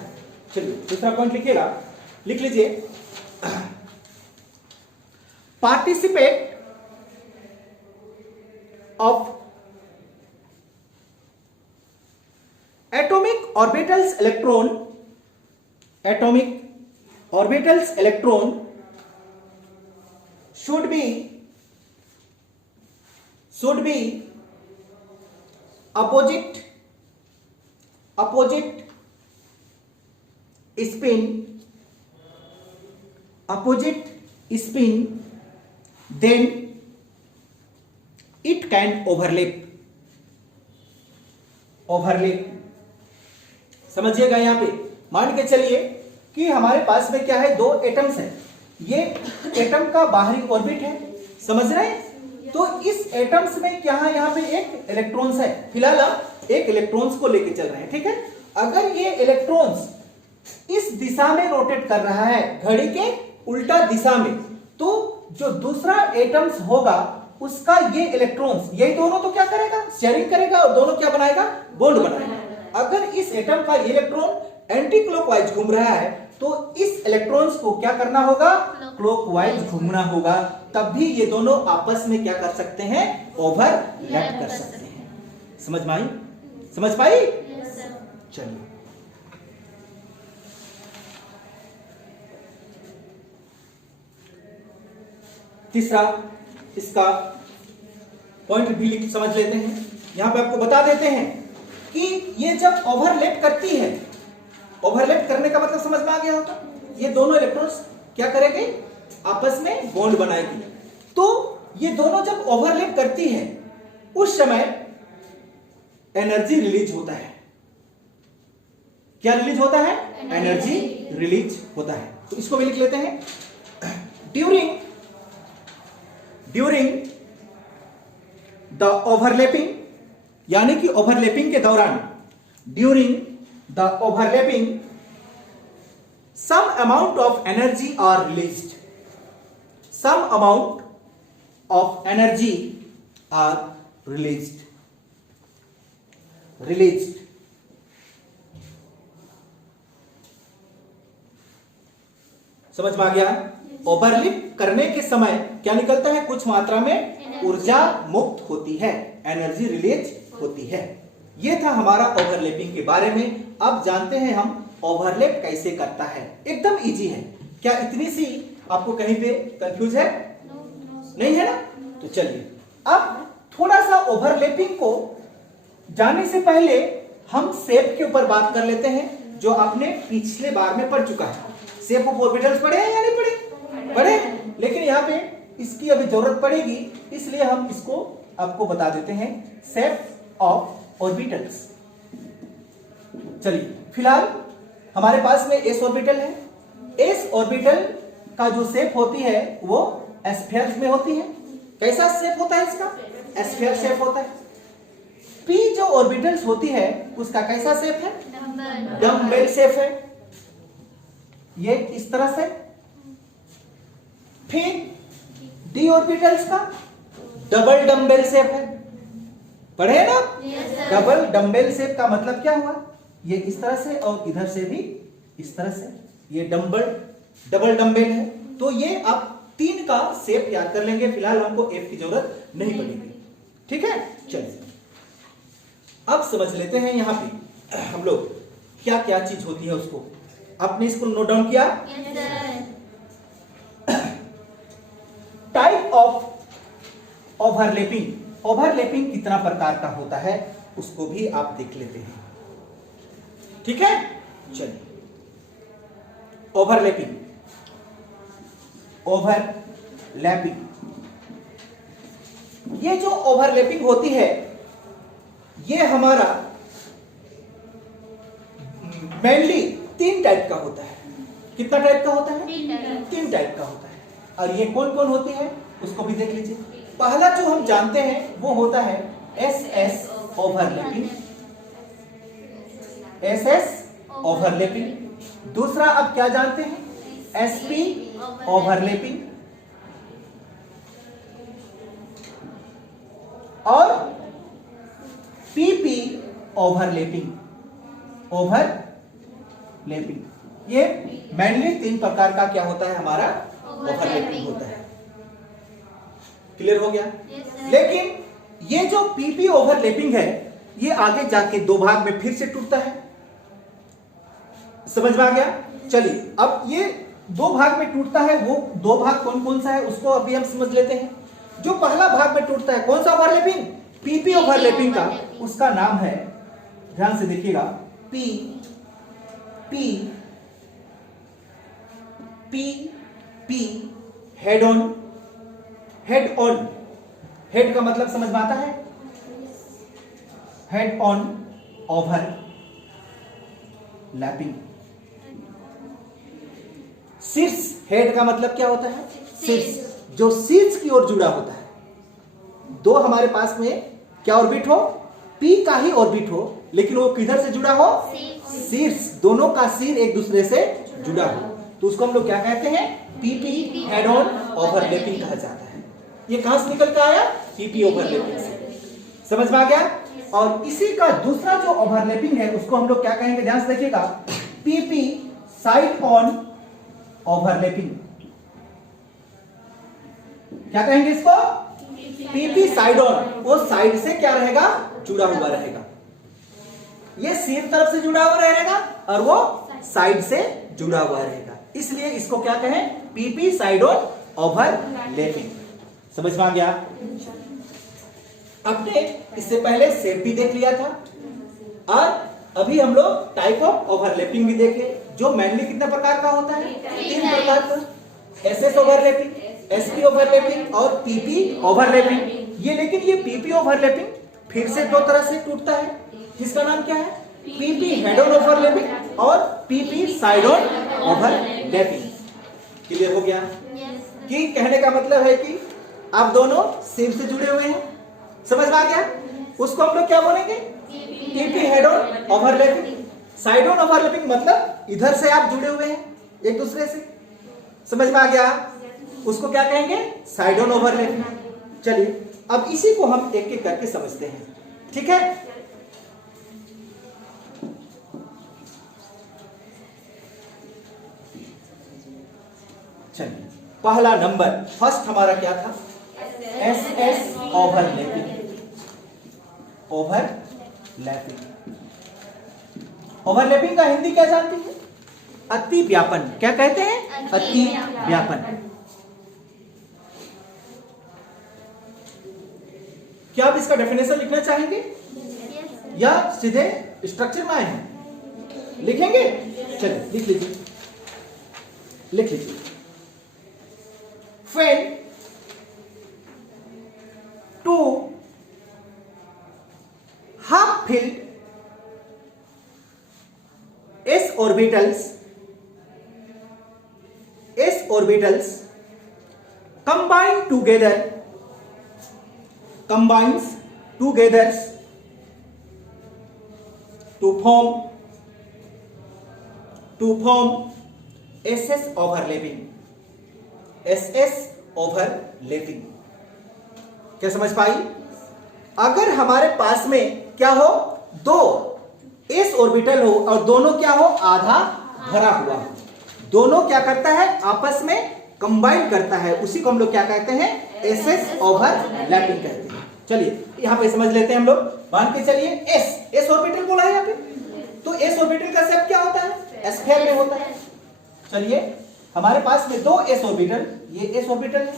चलिए दूसरा पॉइंट लिखिएगा, लिख लीजिए, participate of atomic orbitals electron should be opposite spin, then it can overlap। समझिएगा, यहां पे मान के चलिए कि हमारे पास में क्या है, दो एटम्स हैं। ये एटम का बाहरी ऑर्बिट है, समझ रहे हैं। तो इस एटम्स में क्या है, यहां पे एक इलेक्ट्रॉन्स है। फिलहाल आप एक इलेक्ट्रॉन्स को लेके चल रहे हैं, ठीक है। अगर ये इलेक्ट्रॉन्स इस दिशा में रोटेट कर रहा है, घड़ी के उल्टा दिशा में, तो जो दूसरा एटम्स होगा उसका ये इलेक्ट्रॉन्स, ये दोनों तो क्या करेगा, शेयरिंग करेगा, और दोनों क्या बनाएगा, बॉन्ड बनाएगा। अगर इस एटम का ये इलेक्ट्रॉन एंटी क्लॉकवाइज घूम रहा है तो इस इलेक्ट्रॉन्स को क्या करना होगा, क्लॉकवाइज घूमना होगा, तब भी ये दोनों आपस में क्या कर सकते हैं, ओवरलैप कर सकते हैं। समझ में आई, समझ पाई? चलिए तीसरा इसका पॉइंट भी समझ लेते हैं। यहां पे आपको बता देते हैं कि ये जब ओवरलैप करती है, ओवरलैप करने का मतलब समझ में आ गया होगा, ये दोनों इलेक्ट्रॉन्स क्या करेंगे, आपस में बॉन्ड बनाएगी। तो ये दोनों जब ओवरलैप करती है उस समय एनर्जी रिलीज होता है। क्या रिलीज होता है, एनर्जी रिलीज होता है। तो इसको भी लिख लेते हैं, ड्यूरिंग द ओवरलैपिंग, यानी कि ओवरलैपिंग के दौरान, during the overlapping some amount of energy are released, some amount of energy are released. समझ में आ गया? ओवरलैप करने के समय क्या निकलता है, कुछ मात्रा में ऊर्जा मुक्त होती है, एनर्जी रिलीज होती है। यह था हमारा ओवरलैपिंग के बारे में। अब जानते हैं हम ओवरलैप कैसे करता है। एकदम इजी है। क्या इतनी सी आपको कहीं पे कंफ्यूज है? नहीं है ना? तो चलिए अब थोड़ा सा ओवरलैपिंग को जाने से पहले हम शेप के ऊपर बात कर लेते हैं, जो आपने पिछले बार में पढ़ चुका है। शेप ऑफ ऑर्बिटल्स पढ़े हैं या नहीं पढ़े? पढ़े, लेकिन यहाँ पे इसकी अभी जरूरत पड़ेगी, इसलिए हम इसको आपको बता देते हैं, शेप ऑफ ऑर्बिटल्स। चलिए फिलहाल हमारे पास में एस ऑर्बिटल है। एस ऑर्बिटल का जो शेप होती है वो स्फीयर में होती है। कैसा शेप होता है इसका? स्फीयर शेप होता है। पी जो ऑर्बिटल्स होती है उसका कैसा शेप है? डम्बेल शेप है, ये इस तरह से। फिर डी ऑर्बिटल्स का डबल डम्बेल शेप है, पढ़े ना? डबल डम्बेल शेप का मतलब क्या हुआ? ये इस तरह से और इधर से भी इस तरह से, ये डबल डम्बेल है। तो ये आप तीन का शेप याद कर लेंगे। फिलहाल हमको एफ की जरूरत नहीं पड़ेगी, ठीक है? चलिए अब समझ लेते हैं यहां पे हम लोग क्या क्या चीज होती है उसको। आपने इसको नोट डाउन किया? टाइप ऑफ ओवरलैपिंग, ओवरलैपिंग कितना प्रकार का होता है उसको भी आप देख लेते हैं, ठीक है? चलिए ओवरलैपिंग, ये जो ओवरलैपिंग होती है ये हमारा मेनली तीन टाइप का होता है। कितना टाइप का होता है? तीन टाइप का होता है। और ये कौन कौन होती है उसको भी देख लीजिए। पहला जो हम जानते हैं वो होता है एस ओवरलैपिंग, एस ओवरलैपिंग। दूसरा अब क्या जानते हैं? एसपी ओवरलैपिंग और पीपी ओवरलैपिंग। ये मेनली 3 प्रकार का क्या होता है हमारा ओवरलैपिंग होता है। क्लियर हो गया? लेकिन ये जो पीपी ओवरलैपिंग है ये आगे जाके 2 भाग में फिर से टूटता है। समझ में आ गया? चलिए अब ये 2 भाग में टूटता है, वो 2 भाग कौन कौन सा है उसको अभी हम समझ लेते हैं। जो पहला भाग में टूटता है कौन सा ओवरलैपिंग? पीपी ओवरलैपिंग का, उसका नाम है, ध्यान से देखिएगा, P P P P head on. Head on, head का मतलब समझ में आता है? Head on overlapping. शीर्ष, हेड का मतलब क्या होता है? शीर्ष, जो शीर्ष की ओर जुड़ा होता है। 2 हमारे पास में क्या ऑर्बिट हो? पी का ही ऑर्बिट हो, लेकिन वो किधर से जुड़ा हो? शीर्ष, दोनों का सिर एक दूसरे से जुड़ा हो, तो उसको हम लोग क्या कहते हैं? पीपी हेड ऑन ओवरलैपिंग कहा जाता है। ये कहां से निकल के आया? पीपी ओवरलैपिंग से। समझ में आ गया? और इसी का दूसरा जो ओवरलैपिंग है उसको हम लोग क्या कहेंगे? ध्यान से देखिएगा, पीपी साइड ऑन ओवरलैपिंग। क्या कहेंगे इसको? पीपी साइड ऑन, वो साइड से क्या रहेगा? जुड़ा हुआ रहेगा। ये सिर तरफ से जुड़ा हुआ रहेगा और वो साइड से जुड़ा हुआ रहेगा, इसलिए इसको क्या कहें? PP side on overlapping. समझ में आ गया? आपने इससे पहले सेफ्टी देख लिया था और अभी हम लोग टाइप ऑफ ओवरलैपिंग भी देखे, जो मेनली कितने प्रकार का होता है? 3 प्रकार का। एसएस ओवरलैपिंग, एसपी ओवरलैपिंग और पीपी ओवरलैपिंग। ये लेकिन ये पीपी ओवरलैपिंग फिर से 2 तरह से टूटता है, जिसका नाम क्या है? पीपी हेड ऑन ओवरलैपिंग और PP side on overlapping. Clear हो गया? कि कहने का मतलब है कि आप दोनों सिर से जुड़े हुए हैं। समझ में आ गया? उसको हम लोग क्या बोलेंगे? PP head on overlapping. Side on overlapping मतलब इधर से आप जुड़े हुए हैं एक दूसरे से। समझ में आ गया? उसको क्या कहेंगे? Side on overlapping. चलिए अब इसी को हम एक एक करके समझते हैं, ठीक है? चलिए पहला नंबर, फर्स्ट हमारा क्या था? S S overlapping. Overlapping, overlapping का हिंदी क्या जानती है? अति व्यापन। क्या कहते हैं? अति व्यापन। क्या आप इसका डेफिनेशन लिखना चाहेंगे या सीधे स्ट्रक्चर में आए हैं? लिखेंगे? चलिए लिख लीजिए, लिख लीजिए। When 2 half-filled s orbitals combines together to form SS overlapping। SS overlapping. क्या समझ पाई? अगर हमारे पास में क्या हो? 2 एस ऑर्बिटल हो और दोनों क्या हो? आधा भरा हुआ हो। दोनों क्या करता है? आपस में कंबाइन करता है, उसी को हम लोग क्या कहते हैं? एसएस ओवरलैपिंग कहते हैं। चलिए यहां पे समझ लेते हैं हम लोग। मान के चलिए एस ऑर्बिटल बोला है यहां पे, तो एस ऑर्बिटल का शेप क्या होता है? स्फीयर में होता है। चलिए हमारे पास में 2 एस ऑर्बिटल, ये एस ऑर्बिटल है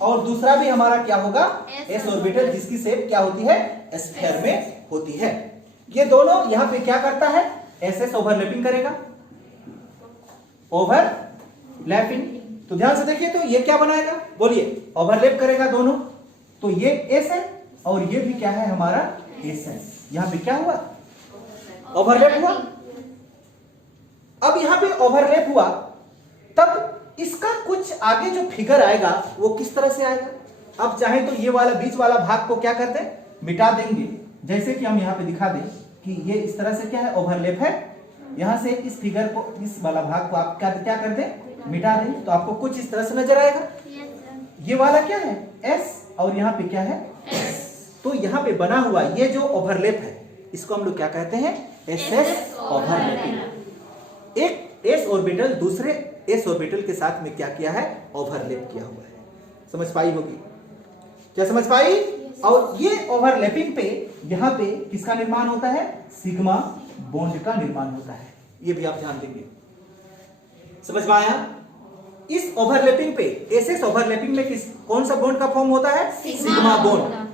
और दूसरा भी हमारा क्या होगा? एस ऑर्बिटल, जिसकी शेप क्या होती है? स्फीयर में होती है। ये दोनों यहां पे क्या करता है? एसएस ओवरलैपिंग करेगा, ओवरलैपिंग। तो ध्यान से देखिए, तो ये क्या बनाएगा? बोलिए, ओवरलैप करेगा दोनों। तो ये एस है और ये भी क्या है? हमारा एस है। यहां पे क्या हुआ? ओवरलैप हुआ। अब यहां पे ओवरलैप हुआ, तब इसका कुछ आगे जो फिगर आएगा वो किस तरह से आएगा? अब चाहे तो ये वाला बीच वाला भाग को क्या करते हैं? मिटा देंगे। जैसे कि हम यहां पे दिखा दें कि ये इस तरह से क्या है? ओवरलैप है यहां से इस फिगर को, इस वाला भाग को आप क्या कर दें, मिटा दें, तो आपको कुछ इस तरह से नजर आएगा। ये वाला क्या है, एस, और यहाँ पे क्या है, एस। तो यहाँ पे बना हुआ ये जो ओवरलैप है, इसको हम लोग क्या कहते हैं, एस एस ओवरलैपिंग। एक एस ऑर्बिटल दूसरे एस ऑर्बिटल के साथ में क्या किया है, ओवरलैप किया हुआ है। समझ पाई होगी, क्या समझ पाई? और ये ओवरलैपिंग पे यहाँ पे किसका निर्माण होता है, सिग्मा बॉन्ड का निर्माण होता है। ये भी आप ध्यान देंगे, समझ में आया? इस ओवरलैपिंग पे, एस एस ओवरलैपिंग में कौन सा बॉन्ड का फॉर्म होता है, सिग्मा बॉन्ड।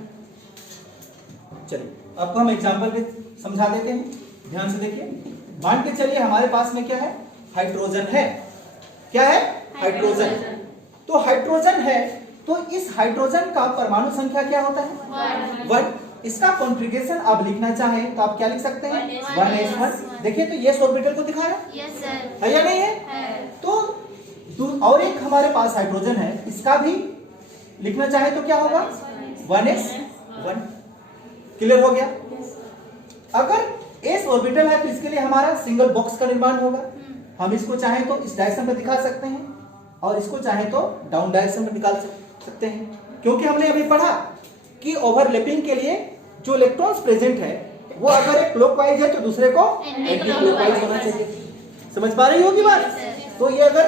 चलिए आपको हम एग्जांपल पे समझा देते हैं, ध्यान से देखिए। मान के चलिए हमारे पास में क्या है, हाइड्रोजन है। क्या है, हाइड्रोजन। तो हाइड्रोजन है, तो इस हाइड्रोजन का परमाणु संख्या क्या होता है, 1। इसका कॉन्फ़िगरेशन आप लिखना चाहें तो आप क्या लिख सकते हैं, 1s1। देखिए तो ये ऑर्बिटल को दिखाया है या नहीं है? तो और एक हमारे पास हाइड्रोजन है, इसका भी लिखना चाहे तो क्या होगा, 1s1। क्लियर हो गया? अगर एस ऑर्बिटल है तो इसके लिए हमारा सिंगल बॉक्स का निर्माण होगा। हम इसको चाहें तो इस डायरेक्शन में दिखा सकते हैं और इसको चाहें तो डाउन डायरेक्शन में निकाल सकते हैं, क्योंकि हमने अभी पढ़ा कि ओवरलैपिंग के लिए जो इलेक्ट्रॉन्स प्रेजेंट है वो अगर एक क्लॉकवाइज है तो दूसरे को एंटी क्लॉकवाइज होना चाहिए। समझ पा रही होगी बात? तो ये अगर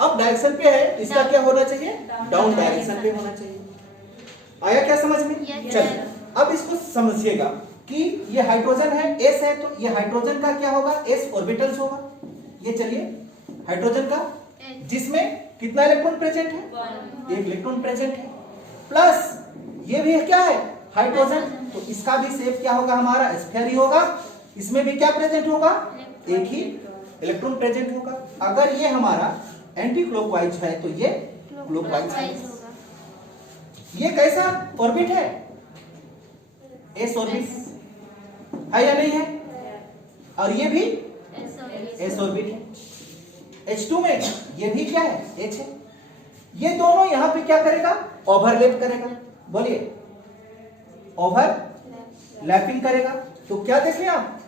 अप डायरेक्शन पे है, इसका क्या होना चाहिए, डाउन डायरेक्शन पे होना चाहिए। आया क्या समझ में? चलिए अब इसको समझिएगा कि ये हाइड्रोजन है, एस है, तो ये हाइड्रोजन का क्या होगा, एस ऑर्बिटल्स होगा। ये चलिए हाइड्रोजन का, जिसमें कितना इलेक्ट्रॉन प्रेजेंट है, 1 इलेक्ट्रॉन प्रेजेंट है। प्लस ये भी क्या है, हाइड्रोजन, तो इसका भी शेप क्या होगा, हमारा स्फीयर ही होगा। इसमें भी क्या प्रेजेंट होगा, 1 ही इलेक्ट्रॉन प्रेजेंट होगा। अगर ये हमारा एंटी क्लॉकवाइज है तो ये क्लॉकवाइज है। ये कैसा ऑर्बिट है, एस ऑर्बिट है या नहीं है? और ये भी एस ऑर्बिट है। H2 में ये भी क्या है, H है। ये दोनों यहां पे क्या करेगा, ओवरलैप करेगा। बोलिए, ओवरलैपिंग करेगा। तो क्या देखें आप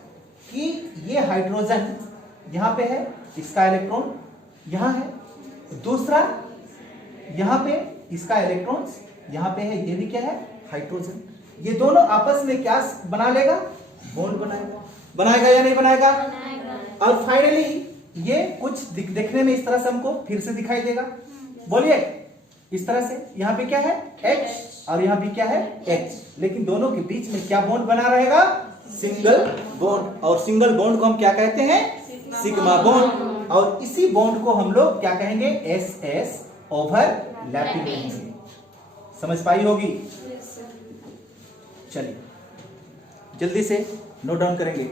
कि ये हाइड्रोजन यहां पे है, इसका इलेक्ट्रॉन यहां है, दूसरा यहां पे इसका इलेक्ट्रॉन्स यहां पे है, ये भी क्या है, हाइड्रोजन। ये दोनों आपस में क्या बना लेगा, बॉन्ड बनाएगा या नहीं बनाएगा? और फाइनली ये कुछ दिखने में इस तरह से हमको फिर से दिखाई देगा। बोलिए, इस तरह से यहाँ पे क्या है, H, और यहाँ भी क्या है, H। लेकिन दोनों के बीच में क्या बॉन्ड बना रहेगा, सिंगल बॉन्ड। और सिंगल बॉन्ड को हम क्या कहते हैं, सिग्मा बॉन्ड। और इसी बॉन्ड को हम लोग क्या कहेंगे, एस एस ओवरलैपिंग कहेंगे। समझ पाई होगी? चलिए जल्दी से नोट डाउन करेंगे।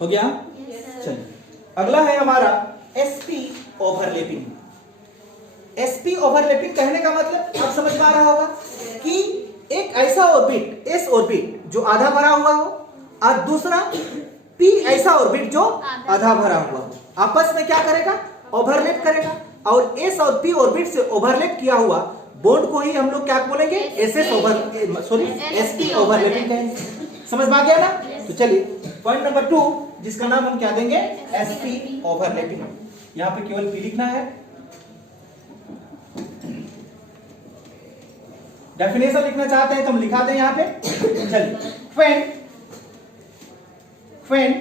हो गया? चलिए अगला है हमारा sp ओवरलैपिंग। sp ओवरलैपिंग कहने का मतलब आप समझ पा रहा होगा कि एक ऐसा ऑर्बिट, s ऑर्बिट जो आधा भरा हुआ हो, और दूसरा p ऐसा ऑर्बिट जो आधा भरा हुआ हो, आपस में क्या करेगा, ओवरलैप करेगा। और s और p ऑर्बिट से ओवरलैप किया हुआ बॉन्ड को ही हम लोग क्या बोलेंगे, sp ओवरलैपिंग कहेंगे। समझ में आ गया ना? तो चलिए पॉइंट नंबर 2, जिसका नाम हम क्या देंगे, sp ओवरलैपिंग। यहां पे केवल p लिखना है। डेफिनेशन लिखना चाहते हैं तो हम लिखा दें यहां पे। चलिए, when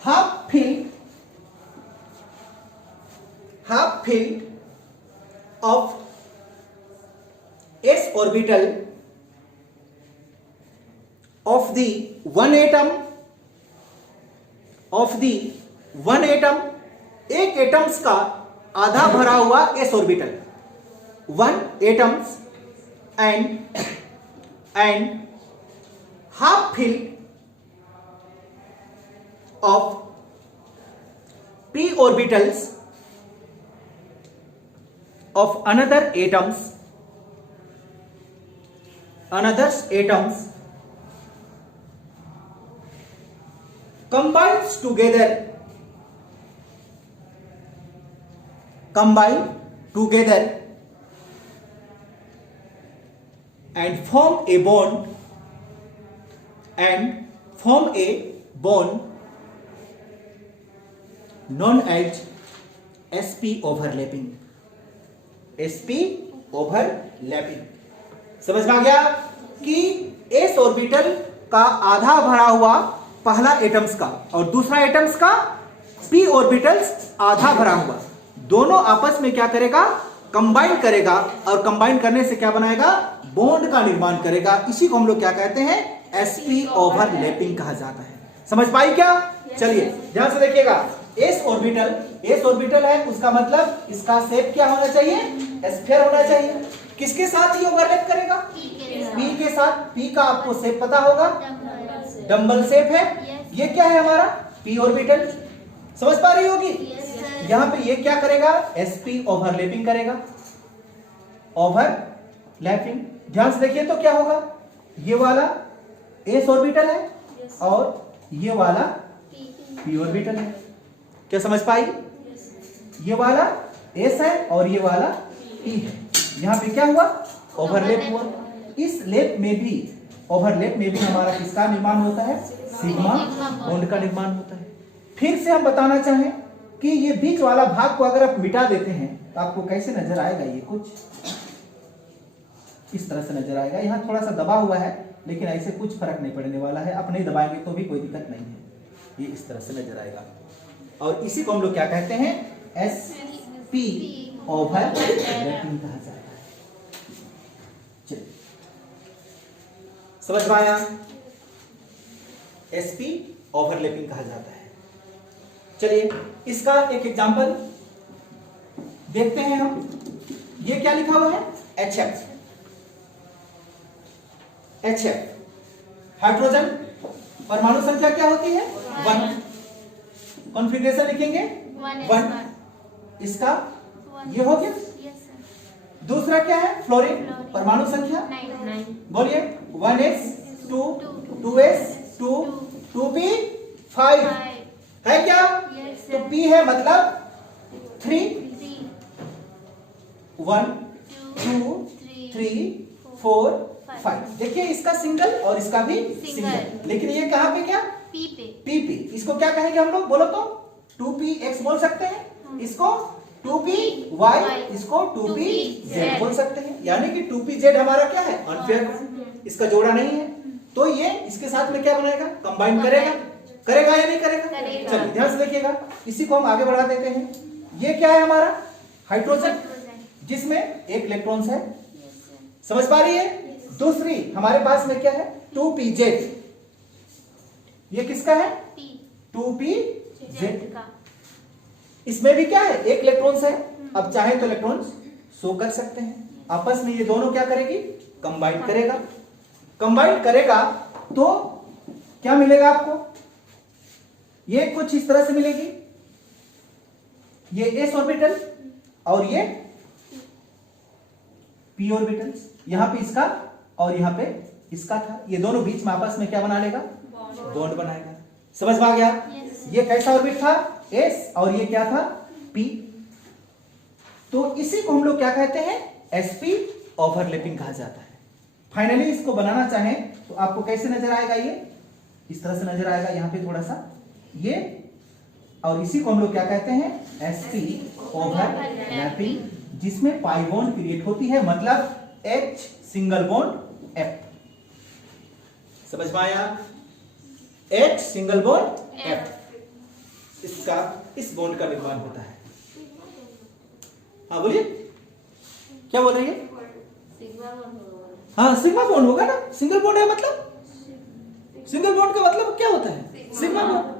half filled of s orbital of the one atom, एक एटम्स का आधा भरा हुआ s orbital, 1 atoms and half filled of p orbitals of another atoms combines together and form a bond known as sp overlapping. sp overlapping समझ में आ गया कि s orbital का आधा भरा हुआ पहला एटम्स का और दूसरा एटम्स का p ऑर्बिटल्स आधा भरा हुआ, दोनों आपस में क्या करेगा, कंबाइन करेगा, और कंबाइन करने से क्या बनाएगा, बॉन्ड का निर्माण करेगा। इसी को हम लोग क्या कहते हैं, sp ओवरलैपिंग कहा जाता है। समझ पाई क्या? चलिए ध्यान से देखिएगा, s ऑर्बिटल है, उसका मतलब इसका शेप क्या होना चाहिए, स्फीयर होना चाहिए। किसके साथ ये ओवरलैप करेगा, p के साथ। p का आपको शेप पता होगा, डंबल शेप है। ये क्या है हमारा p ऑर्बिटल, समझ पा रही होगी। यहां पे ये क्या करेगा, sp ओवरलैपिंग करेगा, ओवरलैपिंग। ध्यान से देखिए तो क्या होगा, ये वाला s ऑर्बिटल है और ये वाला p ऑर्बिटल है। क्या समझ पाई? ये वाला s है और ये वाला p है। यहां पे क्या हुआ, ओवरलैप हुआ। इस लेप में भी, ओवरलैप में भी हमारा किसका निर्माण होता है, सिग्मा बॉन्ड का निर्माण होता है। फिर से हम बताना चाहें कि ये बीच वाला भाग को अगर आप मिटा देते हैं तो आपको कैसे नजर आएगा, ये कुछ इस तरह से नजर आएगा। यहाँ थोड़ा सा दबा हुआ है लेकिन ऐसे कुछ फर्क नहीं पड़ने वाला है, आप नहीं दबाएंगे तो भी कोई दिक्कत नहीं है, ये इस तरह से नजर आएगा। और इसी को हम लोग क्या कहते हैं, sp ओवरलैपिंग कहा जाता है। चलिए समझ में आया, sp ओवरलैपिंग कहा जाता है। चलिए इसका एक एग्जांपल देखते हैं हम। ये क्या लिखा हुआ है, HF हाइड्रोजन परमाणु संख्या क्या होती है, 1। कॉन्फ़िगरेशन लिखेंगे 1, इसका ये हो गया। दूसरा क्या है, फ्लोरीन परमाणु संख्या, बोलिए 1s 2 2s 2 2p 5 है क्या, तो p है मतलब 3 1 2 3 4 5। देखिए इसका सिंगल और इसका भी सिंगल, लेकिन ये कहां पे क्या, p पे। इसको क्या कहेंगे हम लोग, बोलो तो 2px बोल सकते हैं, इसको 2py, इसको 2pz बोल सकते हैं। यानी कि 2pz हमारा क्या है, अनपेयर, इसका जोड़ा नहीं है, तो ये इसके साथ में क्या बनाएगा, कंबाइन करेगा या नहीं करेगा। चलिए ध्यान से देखिएगा, इसी को हम आगे बढ़ा देते हैं। ये क्या है हमारा, हाइड्रोजन, जिसमें एक इलेक्ट्रॉन्स है, समझ पा रही है। दूसरी हमारे पास में क्या है, 2pz, ये किसका है, 2pz। इसमें भी क्या है, एक इलेक्ट्रॉन्स है। अब चाहे तो इलेक्ट्रॉन्स शो कर सकते हैं, आपस में ये दोनों क्या करेगी, कंबाइन करेगा। तो क्या मिलेगा आपको, ये कुछ इस तरह से मिलेगी, ये s ऑर्बिटल और ये p ऑर्बिटल, यहां पे इसका और यहां पे इसका था, ये दोनों बीच में आपस में क्या बना लेगा, बॉन्ड बनाएगा। समझ में आ गया। ये कैसा ऑर्बिट था, s, और ये क्या था, p। तो इसी को हम लोग क्या कहते हैं, sp ओवरलैपिंग कहा जाता है। फाइनली इसको बनाना चाहें तो आपको कैसे नजर आएगा, ये इस तरह से नजर आएगा, यहां पे थोड़ा सा ये, और इसी को हम लोग क्या कहते हैं, sp ओवरलैपिंग, जिसमें पाई बॉन्ड क्रिएट होती है, मतलब H सिंगल बॉन्ड F। समझ में आया, H सिंगल बॉन्ड F, इसका इस बॉन्ड का निर्माण होता है। हाँ बोलिए, क्या बोल रही है, हाँ सिग्मा बॉन्ड होगा ना, सिंगल बॉन्ड है मतलब, सिंगल बॉन्ड का मतलब क्या होता है, सिग्मा बॉन्ड।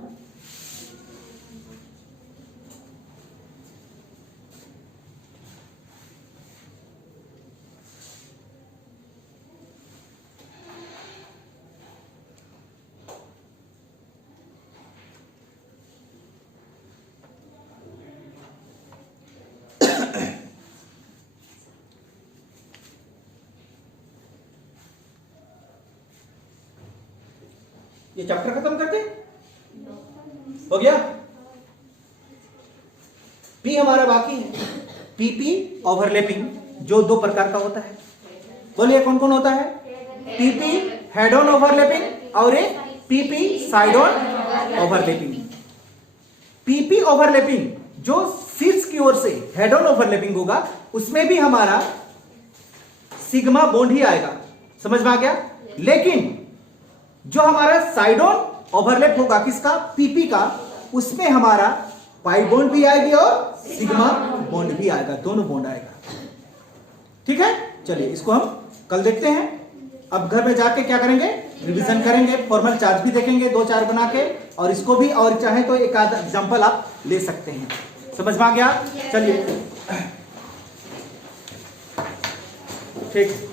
ये चैप्टर खत्म करते, हो गया। पी हमारा बाकी है, पीपी ओवरलैपिंग, जो दो प्रकार का होता है। बोलिए कौन कौन होता है? पीपी हेड ऑन ओवरलैपिंग और एक PP side on overlapping. PP overlapping जो शीर्ष की ओर से हेड ऑन ओवरलैपिंग होगा, उसमें भी हमारा सिग्मा बॉन्ड ही आएगा, समझ में आ गया। लेकिन जो हमारा साइड ऑन ओवरलैप होगा किसका? पीपी का, उसमें हमारा पाई बॉन्ड भी आएगी और सिग्मा बॉन्ड भी आएगा, दोनों बॉन्ड आएगा। ठीक है, चलिए इसको हम कल देखते हैं। अब घर में जाके क्या करेंगे? रिवीजन करेंगे, फॉर्मल चार्ज भी देखेंगे 2-4 बना के, और इसको भी, और चाहे तो एक आध एग्जांपल आप ले सकते हैं। समझ में आ गया? चलिए ठीक।